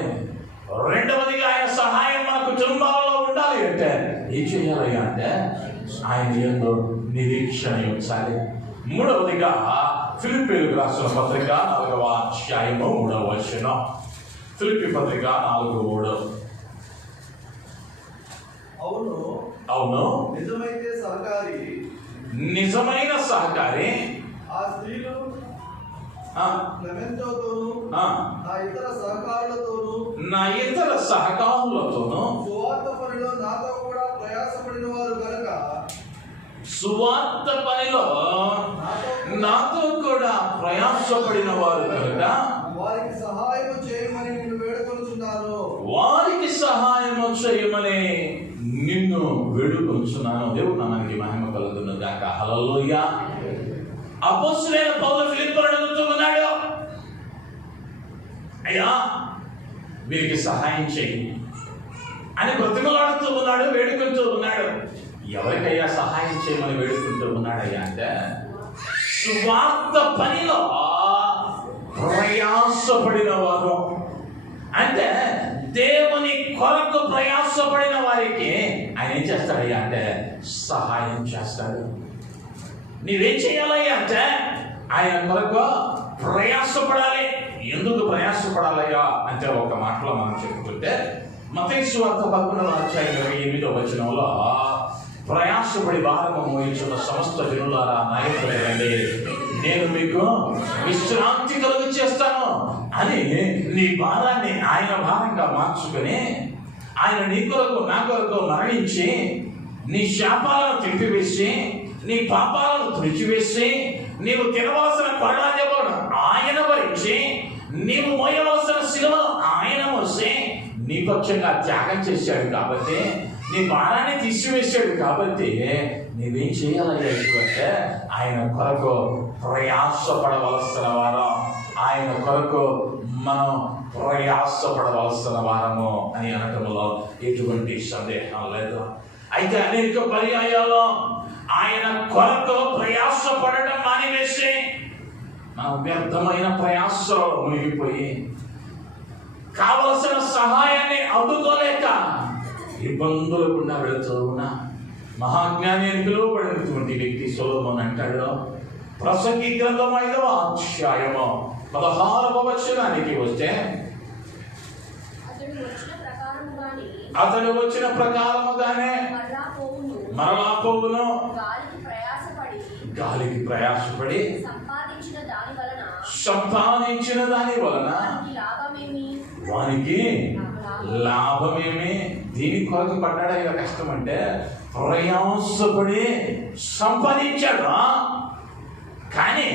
రెండవదిగా ఆయన సహాయం మన కుటుంబాలలో ఉండాలి అంటే ఏం చేయాలి అంటే ఆయన యందు నిరీక్షణ ఉంచాలి. మూడవదిగా ఫిలిప్పీయులకు రాసిన పత్రిక 4వ అధ్యాయము 3వ వచనం. ఫిలిప్పీ పత్రిక 4:3. అవును, నిజమైన సహకారి ఆ స్త్రీలు నా ఇతర సహకారులతోనూ సువార్త పనిలో నాతో కూడా ప్రయాసపడిన వారు కనుక, సువార్త పనిలో నాతో కూడా ప్రయాసపడిన వారు కనుక వారికి సహాయం చేయమని నిన్ను వేడుకొనుచున్నాను. వారికి సహాయం చేయమని నిన్ను వేడుకొనుచున్నాను. దేవుడు నామానికి మహిమ కలుగును గాక. హల్లెలూయా. అపోస్తలుడైన పౌలు ఫిలిప్పీయులను అడుగుతూ ఉన్నాడు, అయ్యా వీరికి సహాయం చేయి అని బ్రతిమలాడుతూ ఉన్నాడు, వేడుకుంటూ ఉన్నాడు. ఎవరికయ్యా సహాయం చేయమని వేడుకుంటూ ఉన్నాడయ్యా అంటే సువార్త పనిలో ప్రయాసపడిన వారు. అంటే దేవుని కొరకు ప్రయాసపడిన వారికి ఆయన ఏం చేస్తాడయ్యా అంటే సహాయం చేస్తాడు. నీవేం చేయాలయ్యా అంటే ఆయన కొరకు ప్రయాసపడాలి. ఎందుకు ప్రయాసపడాలయ్యా అంటే ఒక మాటలో మనం చెప్పుకుంటే మత్తయి సువార్త 11:28 ప్రయాసపడి భారము మోయించున్న సమస్త జనులారా నా యొద్దకు రండి, నేను మీకు విశ్రాంతి కలుగు చేస్తాను అని నీ భారాన్ని ఆయన భారంగా మార్చుకొని ఆయన నీ కొరకు నా కొరకు మరణించి నీ శాపాలను తిప్పివేసి నీ పాపాలను తుడిచివేసి నీవు తినవలసిన కొరడాదెబ్బలను ఆయన భరించి నీవు మోయవలసిన శిలువను ఆయన మోసి నీ పక్షంగా త్యాగం చేశాడు కాబట్టి, నీ భారాన్ని తీసివేశాడు కాబట్టి నీవేం చేయాలయ్యా అంటే ఆయన కొరకు ప్రయాసపడవలసిన వారం, ఆయన కొరకు మనం ప్రయాసపడవలసిన వారము అని అనటంలో ఎటువంటి సందేహం లేదు. అయితే అనేక పర్యాయాల్లో ఆయన కొరకు ప్రయాసపడటం మానివేసి మనం వ్యర్థమైన ప్రయాసలో మునిగిపోయి కావలసిన సహాయాన్ని అందుకోలేక ఇబ్బందులు గుండా వెళుతూ ఉన్నా మహాజ్ఞాని అని పిలువబడినటువంటి వ్యక్తి సొలొమోను అంటాడు. ప్రసంగి గ్రంథం 5వ అధ్యాయము 16వ వచనానికి వస్తే అతడు వచ్చిన ప్రకారముగానే మరలా పోవును, గాలికి ప్రయాసపడి సంపాదించిన దాని వలన వానికి లాభమేమి. దీని కొరకు పడ్డాడు కష్టం అంటే ప్రయాసపడి సంపాదించాడు. కానీ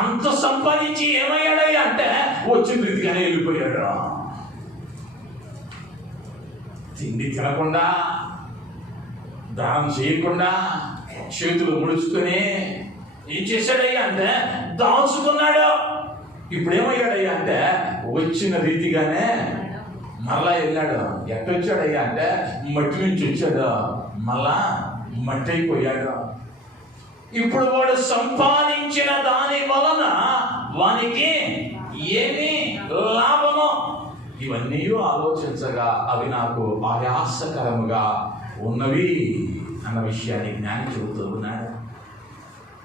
అంత సంపాదించి ఏమయ్యాడయ్యా అంటే వచ్చిన రీతిగానే వెళ్ళిపోయాడు. తిండి తినకుండా, దానం చేయకుండా, చేతులు ముడుచుకొని ఏం చేశాడయ్యా అంటే దాచుకున్నాడు. ఇప్పుడు ఏమయ్యాడయ్యా అంటే వచ్చిన రీతిగానే మరలా వెళ్ళాడు. ఎట్టొచ్చాడయ్యా అంటే మట్టి నుంచి వచ్చాడు, మళ్ళా మట్టి అయిపోయాడు. ఇప్పుడు వాడు సంపాదించిన దాని వలన వానికి ఏమి లాభము? ఇవన్నీ ఆలోచించగా అవి నాకు ఆయాసకరముగా ఉన్నవి అన్న విషయాన్ని జ్ఞాని చెబుతూ ఉన్నాడు.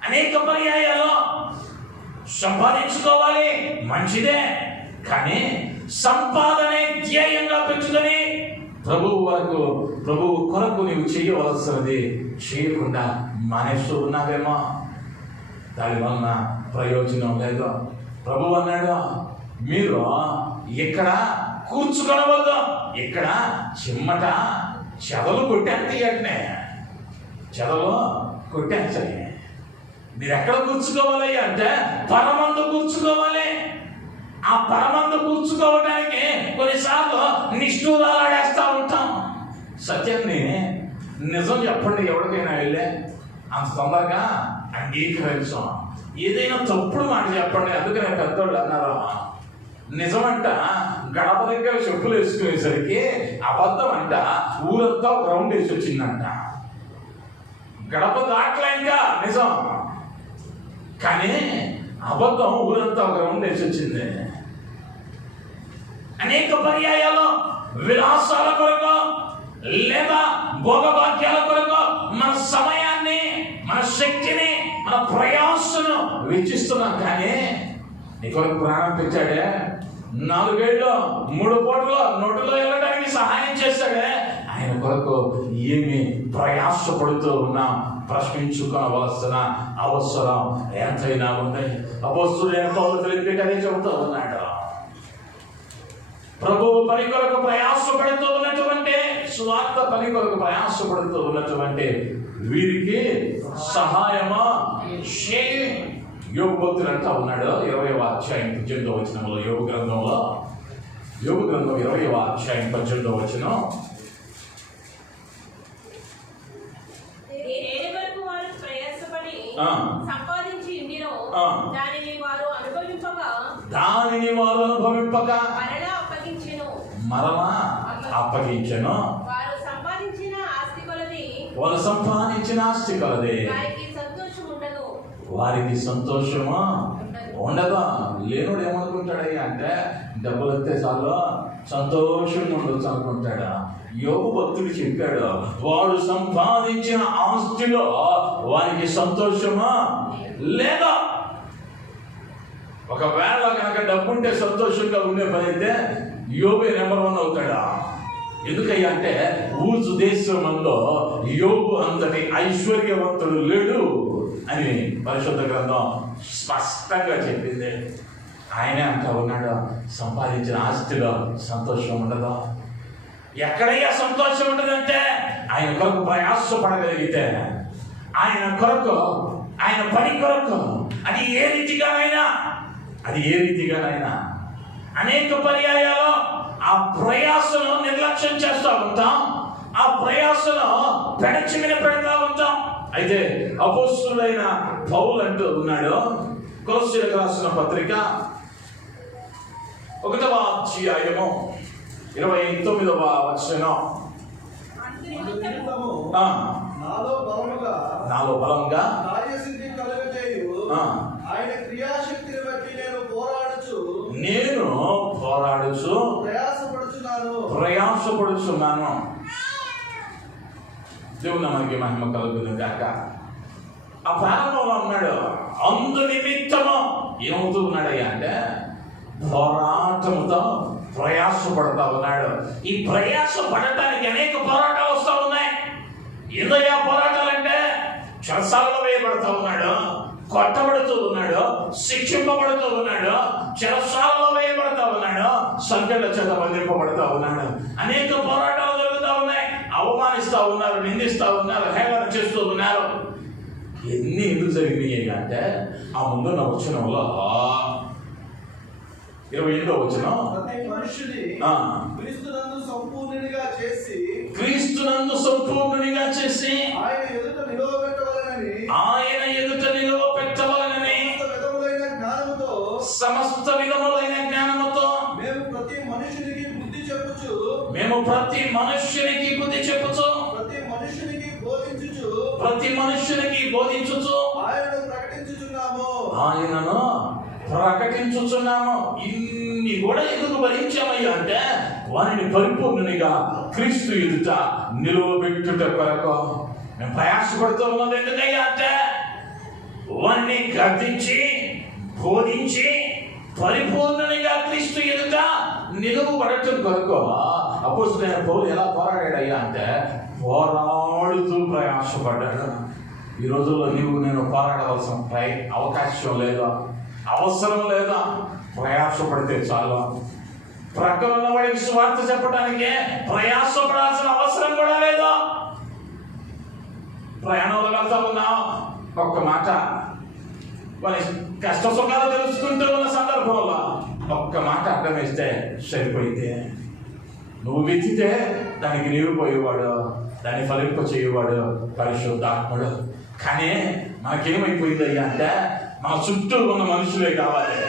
అనేక పర్యాయాలు సంపాదించుకోవాలి మంచిదే, కానీ సంపాదనే ధ్యేయంగా పెంచుకొని ప్రభువు కొరకు నీవు చేయవలసినది చేయకుండా మానేస్తూ ఉన్నావేమో, దాని వలన ప్రయోజనం లేదు. ప్రభువు అన్నాడు, మీరు ఇక్కడ కూర్చుకొనవద్దు, ఇక్కడ చిమ్మట చెదలు కొట్టేంతనే చెదలు కొట్టేంతని. మీరు ఎక్కడ కూర్చుకోవాలి అంటే పరమందు కూర్చుకోవాలి. ఆ పరమందు కూర్చుకోవడానికి కొన్నిసార్లు నిష్ఠూరాలాడేస్తూ ఉంటాం. సత్యాన్ని నిజం చెప్పండి, ఎవరికైనా వెళ్ళే అంత తొందరగా అంగీకరించాం. ఏదైనా తప్పుడు మాట చెప్పండి. అందుకనే పెద్దోళ్ళు అన్నారు, నిజమంట గడప దగ్గర చెప్పులు వేసుకునేసరికి అబద్ధం అంట ఊరంతా రౌండ్ వేసి వచ్చిందంట. గడప దాట్లా ఇంకా నిజం, కానీ అబద్ధం ఊరంతా ఒక రౌండ్ వేసి వచ్చింది. అనేక పర్యాయాలు విలాసాల కొరకు లేదా భోగభాగ్యాల కొరకు మన సమయాన్ని, మన శక్తిని, మన ప్రయాసను వెచ్చిస్తున్నాం. కానీ నీ కొరకు ప్రాణం పెంచాడే, 4 ఏళ్ళు 3 పూటలు నోటిలో వెళ్ళడానికి సహాయం చేశాడే, ఆయన కొరకు ఏమి ప్రయాసపడుతూ ఉన్నా ప్రశ్నించుకోవలసిన అవసరం ఎంతైనా ఉంది. అపోస్తలుడైన పౌలు ఫిలిప్పీయులకు అదే చెబుతూ ఉన్నాడు. ప్రభువు పని కొరకు ప్రయాసపడుతూ ఉన్నటువంటి, స్వార్థ పని కొరకు ప్రయాసపడుతూ ఉన్నటువంటి వీరికి సహాయమా చేయి. యోబు భక్తుడు అంటా ఉన్నాడు 20వ అధ్యాయం 18వ వచనంలో, యోబు గ్రంథం 20వ అధ్యాయం 18వ వచనం, దానిని వారు అనుభవింపక మరలా అప్పగించెను. వారు సంపాదించిన ఆస్తి కొలది వారికి సంతోషమా ఉండదు. లేనుడు ఏమనుకుంటాడయ్యా అంటే డబ్బులు వస్తే చాలు సంతోషంగా ఉండొచ్చు అనుకుంటాడా? యోబు భక్తుడు చెప్పాడు, వాడు సంపాదించిన ఆస్తిలో వారికి సంతోషమా లేదా? ఒకవేళ కనుక డబ్బుంటే సంతోషంగా ఉండే పని అయితే యోబే నెంబర్ 1 అవుతాడా? ఎందుకయ్యా అంటే ఊజు దేశంలో యోబు అంతటి ఐశ్వర్యవంతుడు లేడు అని పరిశుద్ధ గ్రంథం స్పష్టంగా చెప్పింది. ఆయనే అంటా ఉన్నాడు, సంపాదించిన ఆస్తిలో సంతోషం ఉండదు. ఎక్కడయ్యా సంతోషం ఉండదంటే ఆయన కొరకు ప్రయాసపడగలిగితే, ఆయన కొరకు, ఆయన పని కొరకు, అది ఏ రీతిగానైనా అనేక పర్యాయాలు ఆ ప్రయాసను నిర్లక్ష్యం చేస్తూ ఉంటాం, ఆ ప్రయాసను పెడచి మీద పెడతా ఉంటాం. అయితే అపోస్తులైన పౌలు అంటూ ఉన్నాడు, కొలస్సీయులకు రాసిన పత్రిక 1వ అధ్యాయము 29వ వచనం, నాలో బలముగా కార్యసిద్ధి కలుగజేయు ఆయన క్రియాశక్తిని బట్టి నేను పోరాడుచు ప్రయాసపడుచున్నాను. దేవుని మనకి మహిమ కలుగును గాక. ఆ ప్రారంభంలో ఉన్నాడు, అందు నిమిత్తము ఏమవుతూ ఉన్నాడయ్యా అంటే పోరాటముతో ప్రయాసపడతా ఉన్నాడు. ఈ ప్రయాస పడటానికి అనేక పోరాటాలు వస్తూ ఉన్నాయి. ఏదయ్యా పోరాటాలంటే చెరసాలలో వేయబడతా ఉన్నాడు, కొట్టబడుతూ ఉన్నాడు, శిక్షింపబడుతూ ఉన్నాడు, చెరసాలలో వేయబడతా ఉన్నాడు, సంఖ్యల చేత బంధింపబడతా ఉన్నాడు. అనేక పోరాటాలు జరుగుతూ ఉన్నాయి. అవమానిస్తూ ఉన్నారు, నిందిస్తూ ఉన్నారు, హేళన చేస్తూ ఉన్నారు. ఎన్ని ఎందుకు జరిగినాయి అంటే ఆ ముందున్న వచనంలో 28వ వచనం, క్రీస్తునందు సంపూర్ణునిగా చేసి ఆయన ఎదుట నిలువబెట్టవలెనని సమస్త విధములైన జ్ఞానముతో మేము ప్రతి మనుష్యునికి బుద్ధి చెప్పుచు ప్రతి మనుష్యునికి బోధించుచు ఆయనను ప్రకటించుచున్నాము. ఇన్ని కూడా ఎందుకు భరించామయ్యా అంటే వారిని పరిపూర్ణునిగా క్రీస్తు ఎదుట నిలువబెట్టుట కొరకు మేము ప్రయాసపడుతూ ఉన్నది. ఎందుకయ్యా అంటే వారిని గద్దించి బోధించి పరిపూర్ణునిగా క్రీస్తు ఎదుట నిలువబడటం కొరకు. అపోస్తలుడైన పౌలు ఎలా పోరాడాడయ్యా అంటే పోరాడుతూ ప్రయాసపడ్డాడు. ఈ రోజుల్లో నేను పోరాడవలసిన అవకాశం లేదా, అవసరం లేదా? ప్రయాసపడితే చాలు. ప్రక్కన ఉన్న వాడికి సువార్త చెప్పడానికే ప్రయాసపడాల్సిన అవసరం కూడా లేదు. ప్రయాణంలో వెళ్తా ఉన్నాం, ఒక్క మాట మన కష్ట సుఖాలు తెలుసుకుంటూ ఉన్న సందర్భంలో ఒక్క మాట అర్థం వేస్తే సరిపోయితే, నువ్వు వెతితే దానికి నీరు పోయేవాడు, దాన్ని ఫలింప చేయవాడు పరిశుద్ధాత్ముడు. కానీ మనకేమైపోయిందయ్యా అంటే మన చుట్టూ ఉన్న మనుషులే కావాలి,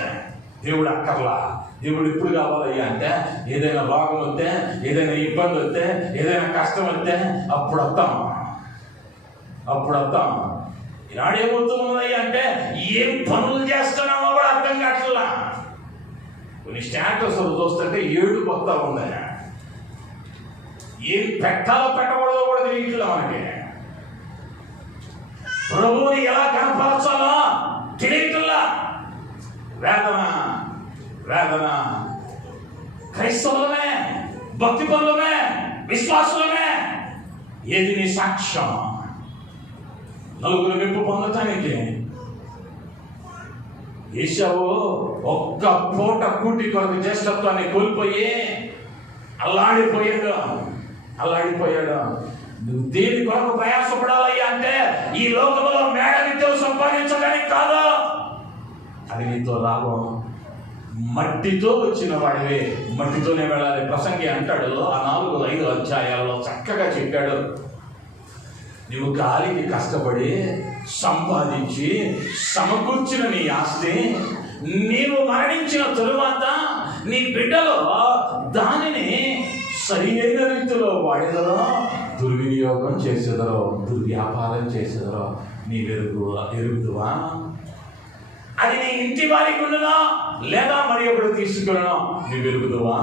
దేవుడు అక్కర్లా. దేవుడు ఎప్పుడు కావాలయ్యా అంటే ఏదైనా రోగం వస్తే, ఏదైనా ఇబ్బంది వస్తే, ఏదైనా కష్టం వస్తే అప్పుడు వస్తాం. ఈనాడు ఏమవుతున్నదయ్యా అంటే ఏం పనులు చేస్తున్నామో కూడా అర్థం కావట్లా. కొన్ని స్టాటస్ చూస్తుంటే ఏడుపు వస్తా ఉందయ్యా. ఏం పెట్టాలో పెట్టకూడదో కూడా తెలియట్లా మనకి. ప్రభువుని ఎలా కనపరచాలో తెలియట్లా. వేదన క్రైస్తవులమే, భక్తి పనులమే, విశ్వాసులమే. ఏది నీ సాక్ష్యం? నలుగురు మెప్పు పొందటానికి ఏశావు ఒక్క పూట కూటి కొరకు జ్యేష్ఠత్వాన్ని కోల్పోయి అల్లాడిపోయాడు. నువ్వు దేని కొరకు ప్రయాసపడాలయ్యా అంటే ఈ లోకంలో మేడ విద్యలు సంపాదించడానికి కాదు. అది నీతో లాభం. మట్టితో వచ్చిన వాడివే, మట్టితోనే వెళ్ళాలి. ప్రసంగి అంటాడు, ఆ 4-5 అధ్యాయాల్లో చక్కగా చెప్పాడు. నువ్వు గాలికి కష్టపడి సంపాదించి సమకూర్చిన నీ ఆస్తి నీవు మరణించిన తరువాత నీ బిడ్డలో దానిని సరైన రీతిలో వాడేదరో, దుర్వినియోగం చేసేదరో, దుర్వ్యాపారం చేసేదరో నీ ఎరుగుదువా? అది నీ ఇంటి వారికి ఉండునో లేదా మరి ఒకడు తీసుకున్నా నీ వెలుగుదువా?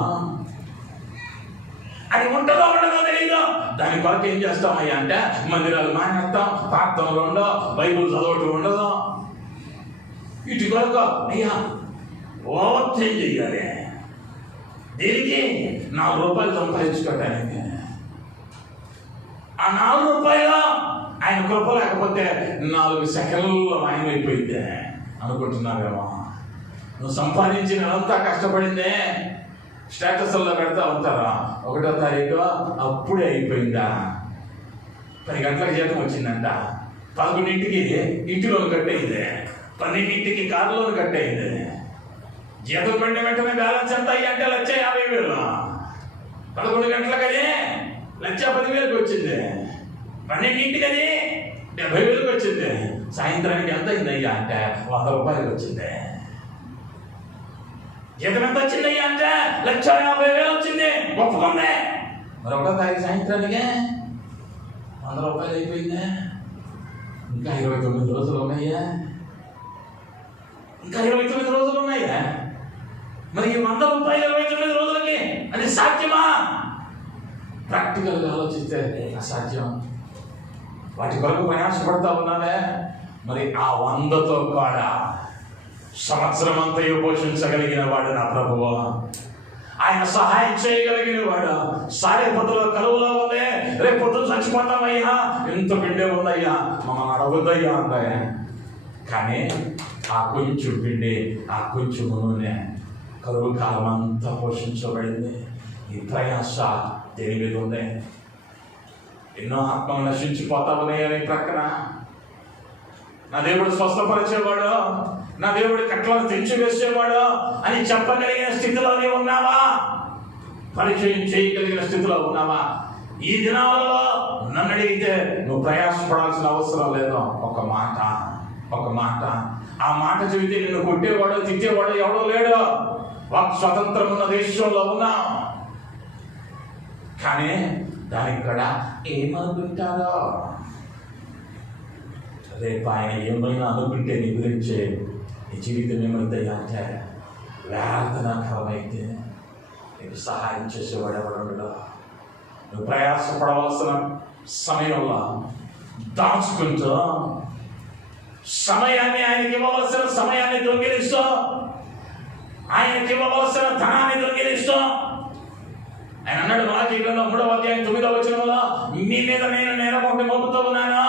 అది ఉంటుందో ఉండదో తెలియదు. దాని కొరకు ఏం చేస్తామయ్యా అంటే మందిరాలు మానేస్తాం, ప్రార్థనలు ఉండవు, బైబుల్ చదవటం ఉండదు. ఇటు కొరకు అయ్యా ఓవర్ చేంజ్ చెయ్యాలి. దీనికి ₹4 సంపాదించుకోవటానికి. ఆ ₹4 ఆయన కృప లేకపోతే 4 సెకండ్లలో మాయమైపోయింది అనుకుంటున్నావేమో. నువ్వు సంపాదించిన అంతా కష్టపడిందే స్టేటస్లో పెడతా ఉంటారా, 1వ తారీఖు అప్పుడే అయిపోయిందా. 10 గంటలకు జీతం వచ్చిందంట, 11ంటికి ఇంటిలోని కట్టయింది, 12ంటికి కారులోని కట్టయింది. జీతం పడిన వెంటనే బ్యాలెన్స్ ఎంత అయ్యంటే 1,50,000. 11 గంటలకు అది 1,10,000కి వచ్చింది, 12ంటికి అది 70,000కి వచ్చింది. సాయంత్రానికి ఎంత అయింది అయ్యా అంటే ₹100 వచ్చింది. జీతం ఎంత వచ్చింది అయ్యా అంటే 1,50,000 వచ్చింది. గొప్పకుంది. మరి 1వ తారీఖు సాయంత్రానికి ₹100 అయిపోయింది. ఇంకా 29 రోజులు ఉన్నాయా? ఇంకా 29 రోజులు ఉన్నాయా? మరి ఈ ₹100 29 రోజులకి అది సాధ్యమా? ప్రాక్టికల్గా ఆలోచిస్తే అసాధ్యం. వాటి కొరకు ప్రయాసపడతా ఉన్నావే, మరి ఆ 100తో కూడా సంవత్సరం అంతయు పోషించగలిగిన వాడు నా ప్రభువు. ఆయన సహాయం చేయగలిగిన వాడు. సారేపతిలో కరువులో ఉంది, రేపు పొద్దున చచ్చిపోతామయ్యా, ఎంత పిండే ఉందయ్యా, మమ్మల్ని అడగొద్దయ్యా అంటాయా. కానీ ఆ కొంచెం పిండి, ఆ కొంచెం నూనె కరువు కాలం అంతా పోషించబడింది. ఈ ప్రయాస దేని మీద ఉంది? ఎన్నో ఆత్మలు నశించిపోతా ఉన్నాయని ప్రక్కన నా దేవుడు స్వస్థపరిచేవాడు, నా దేవుడి కట్లను తెంచివేసేవాడు అని చెప్పగలిగిన స్థితిలో నీవు ఉన్నావా? పరిచయం చేయగలిగిన స్థితిలో ఉన్నావా? ఈ దినాలలో నన్ను అడిగితే నువ్వు ప్రయాసపడాల్సిన అవసరం లేదు. ఒక మాట ఆ మాట చెబితే నిన్ను కొట్టేవాడు, తిట్టేవాడు ఎవడో లేడు. వాక్ స్వతంత్రం ఉన్న దేశంలో ఉన్నా. కానీ దానికి కూడా ఏమనుకుంటారో, రేపు ఆయన ఏమైనా అనుకుంటే నీ గురించి నీ జీవితం ఏమైందయ్యా అంటే వేదనకరమైతే నీకు సహాయం చేసేవాడు ఎవడు? నువ్వు ప్రయాసపడవలసిన సమయంలో దాచుకుంటూ సమయాన్ని, ఆయనకి ఇవ్వవలసిన సమయాన్ని దొంగిలిస్తూ, ఆయనకి ఇవ్వవలసిన ధనాన్ని దొంగిలిస్తూ, ఆయన అన్నాడు మలాకీ గ్రంథం 3వ అధ్యాయం 9వ వచనంలో, మీ మీద నేను నేరమొకటి మోపుతూ ఉన్నాను,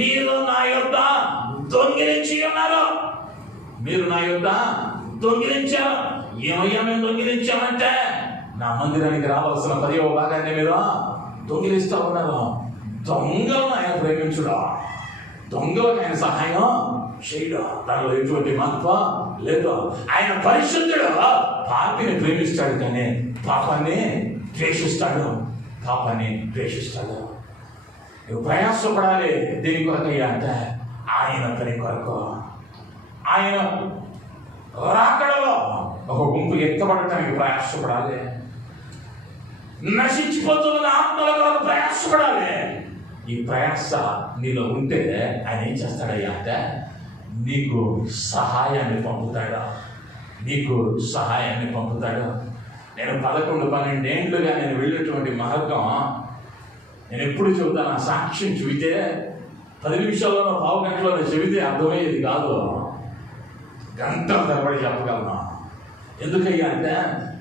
మీరు నా యొద్ద దొంగిలించి ఉన్నారు. మీరు నా యొద్ద దొంగిలించారు. ఏమయ్యా మేము దొంగిలించామంటే, నా మందిరానికి రావాల్సిన 10వ భాగాన్ని మీరు దొంగిలిస్తూ ఉన్నారు. దొంగలను ఆయన ప్రేమించుడా, దొంగలకు ఆయన సహాయం చేయడం, దానిలో ఎటువంటి మహత్వం లేదు. ఆయన పరిశుద్ధుడు, పాపిని ప్రేమిస్తాడు కానీ పాపాన్ని ద్వేషిస్తాడు. నువ్వు ప్రయాసపడాలి. దీని కొరకయ్యా అంటే ఆయన పని కొరకు. ఆయన రాకడలో ఒక గుంపు ఎత్తబడటానికి ప్రయాసపడాలి. నశించిపోతున్న ఆత్మల కొరకు ప్రయాసపడాలి. ఈ ప్రయాస నీలో ఉంటే ఆయన ఏం చేస్తాడయ్యా అంటే నీకు సహాయాన్ని పంపుతాడు. నేను 11-12 ఏళ్ళుగా నేను వెళ్ళినటువంటి మార్గం నేను ఎప్పుడు చెబుతాను. ఆ సాక్ష్యం చెబితే 10 నిమిషాల్లోనో పావు గంటలోనో చెబితే అర్థమయ్యేది కాదు. గంటల తరబడి చెప్పగలను. ఎందుకయ్యా అంటే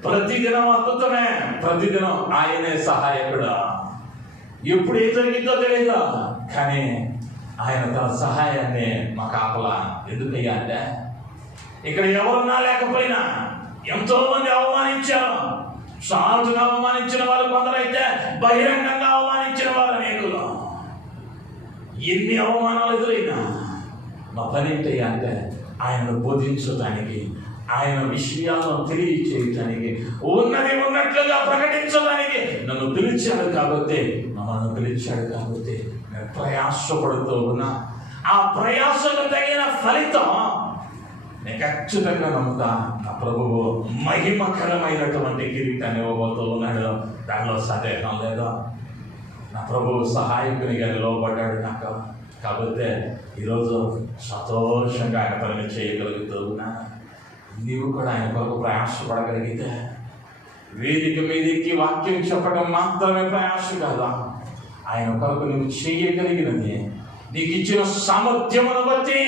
ప్రతిదినం అద్భుతమే, ప్రతిదినం ఆయనే సహాయకుడు. ఎప్పుడు ఏం జరిగిందో తెలియదు, కానీ ఆయన తన సహాయాన్ని మాకు ఆపలా. ఎందుకయ్యా అంటే ఇక్కడ ఎవరున్నా లేకపోయినా ఎంతో మంది అవమానించారు. సాటుగా అవమానించిన వాళ్ళు కొందరైతే బహిరంగంగా అవమానించిన వారు అనేకులు. ఎన్ని అవమానాలు ఎదురైనా మా పని ఏంటయ్యా అంటే ఆయనను బోధించడానికి, ఆయన విషయాలను తెలియచేయటానికి, ఉన్నది ఉన్నట్లుగా ప్రకటించడానికి నన్ను పిలిచాడు కాబట్టి, మమ్మల్ని పిలిచాడు కాబట్టి నేను ప్రయాసపడుతూ ఉన్నా. ఆ ప్రయాసకు తగిన ఫలితం నేను ఖచ్చితంగా నమ్ముతా. నా ప్రభువు మహిమకరమైనటువంటి కిరీటాన్ని ఇవ్వబోతూ ఉన్నాడు, దానిలో సందేహం లేదు. నా ప్రభువు సహాయకునిగా నిలవబడ్డాడు నాకు. కాబట్టి ఈరోజు సంతోషంగా ఆయన పని చేయగలుగుతూ ఉన్నా. నీవు కూడా ఆయన కొరకు ప్రయాసపడగలిగితే వేదిక మీదకి వాక్యం చెప్పడం మాత్రమే ప్రయాస కాదా, ఆయన కొరకు నువ్వు చేయగలిగినది నీకు ఇచ్చిన సామర్థ్యమును బట్టి.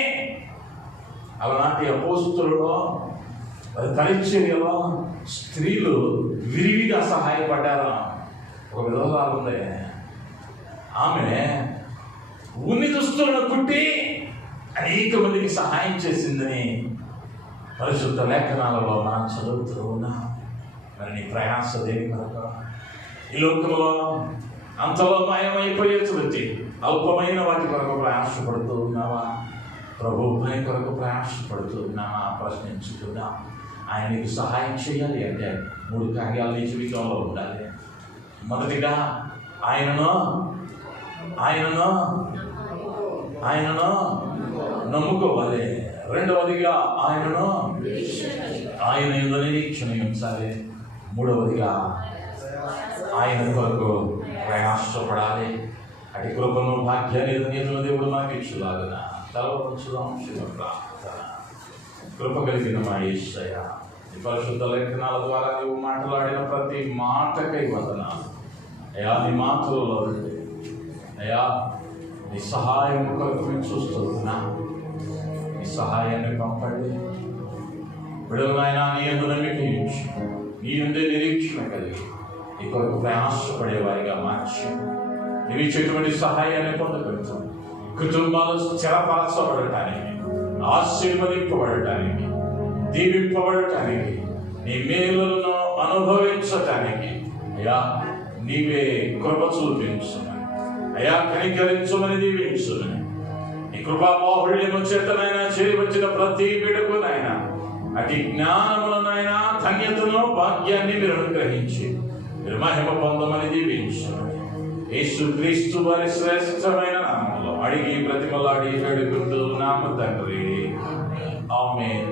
అలాంటి అపోస్తులలో పరిచర్యలో స్త్రీలు విరివిగా సహాయపడ్డారు. ఒక విధవరాలు ఉంది, ఆమె ఉన్ని దుస్తులను కుట్టి అనేక మందికి సహాయం చేసిందని పరిశుద్ధ లేఖనాలలో మనం చదువుతూ ఉన్నా. మరి నీ ప్రయాస దేని కొరకు? ఈ లోకంలో అంతలో మాయమైపోయే చూచి అల్పమైన వాటి కొరకు ప్రయాసపడుతూ ఉన్నావా? ప్రభు పని కొరకు ప్రయాసపడుతూ ఉన్నావా? ప్రశ్నించుకున్నా. ఆయనకి సహాయం చేయాలి అంటే 3 కార్యాలు నీ జీవితంలో ఉండాలి. మొదటిగా ఆయనను నమ్ముకోవాలి. రెండవదిగా ఆయన నిరీక్షణ ఉంచాలి. మూడవదిగా ఆయన కొరకు ప్రయాసపడాలి. అటు కృపను భాగ్యాన్ని దేవుడు నాకు ఇచ్చులాగన తలవంచుదాం. ప్రార్థన. కృప కలిగిన మా యేసయ్య, ఈ పరిశుద్ధ లేఖనాల ద్వారా నువ్వు మాట్లాడిన ప్రతి మాటకై వందనాలు అయ్యా. నీ మాటలలో అయ్యా నీ సహాయం కొరకు మేము చూస్తున్నా. నీ సహాయాన్ని పంపండి. విడుదలైనా నీ యందు నమ్మిక ఉంచి, నీ యందే నిరీక్షణ కలిగి నీ కొరకు ప్రయాసపడేవారిగా మార్చి నీవు ఇచ్చేటువంటి సహాయాన్ని పొందగలుగుతాం. కుటుంబాలు స్థిరపరచబడటానికి, ఆశీర్వదింపబడటానికి, దీవింపబడటానికి, నీ మేలులను అనుభవించటానికి అయ్యా నీవే కృప చూపించుమని, అయ్యా కనికరించుమని, దీవించుమని. నీ కృపాబాహుళ్యము చేతనైనా చేయవచ్చిన ప్రతి బిడ్డకునైనా అటు జ్ఞానములనైనా ధన్యతను భాగ్యాన్ని మీరు అనుగ్రహించి మీరు మహిమ పొందమని, దీవించుమని యేసుక్రీస్తు వారి శ్రేష్టమైన నామములో అడిగి బ్రతిమలాడి వేడుకుంటూ నామ తండ్రి. ఆమేన్.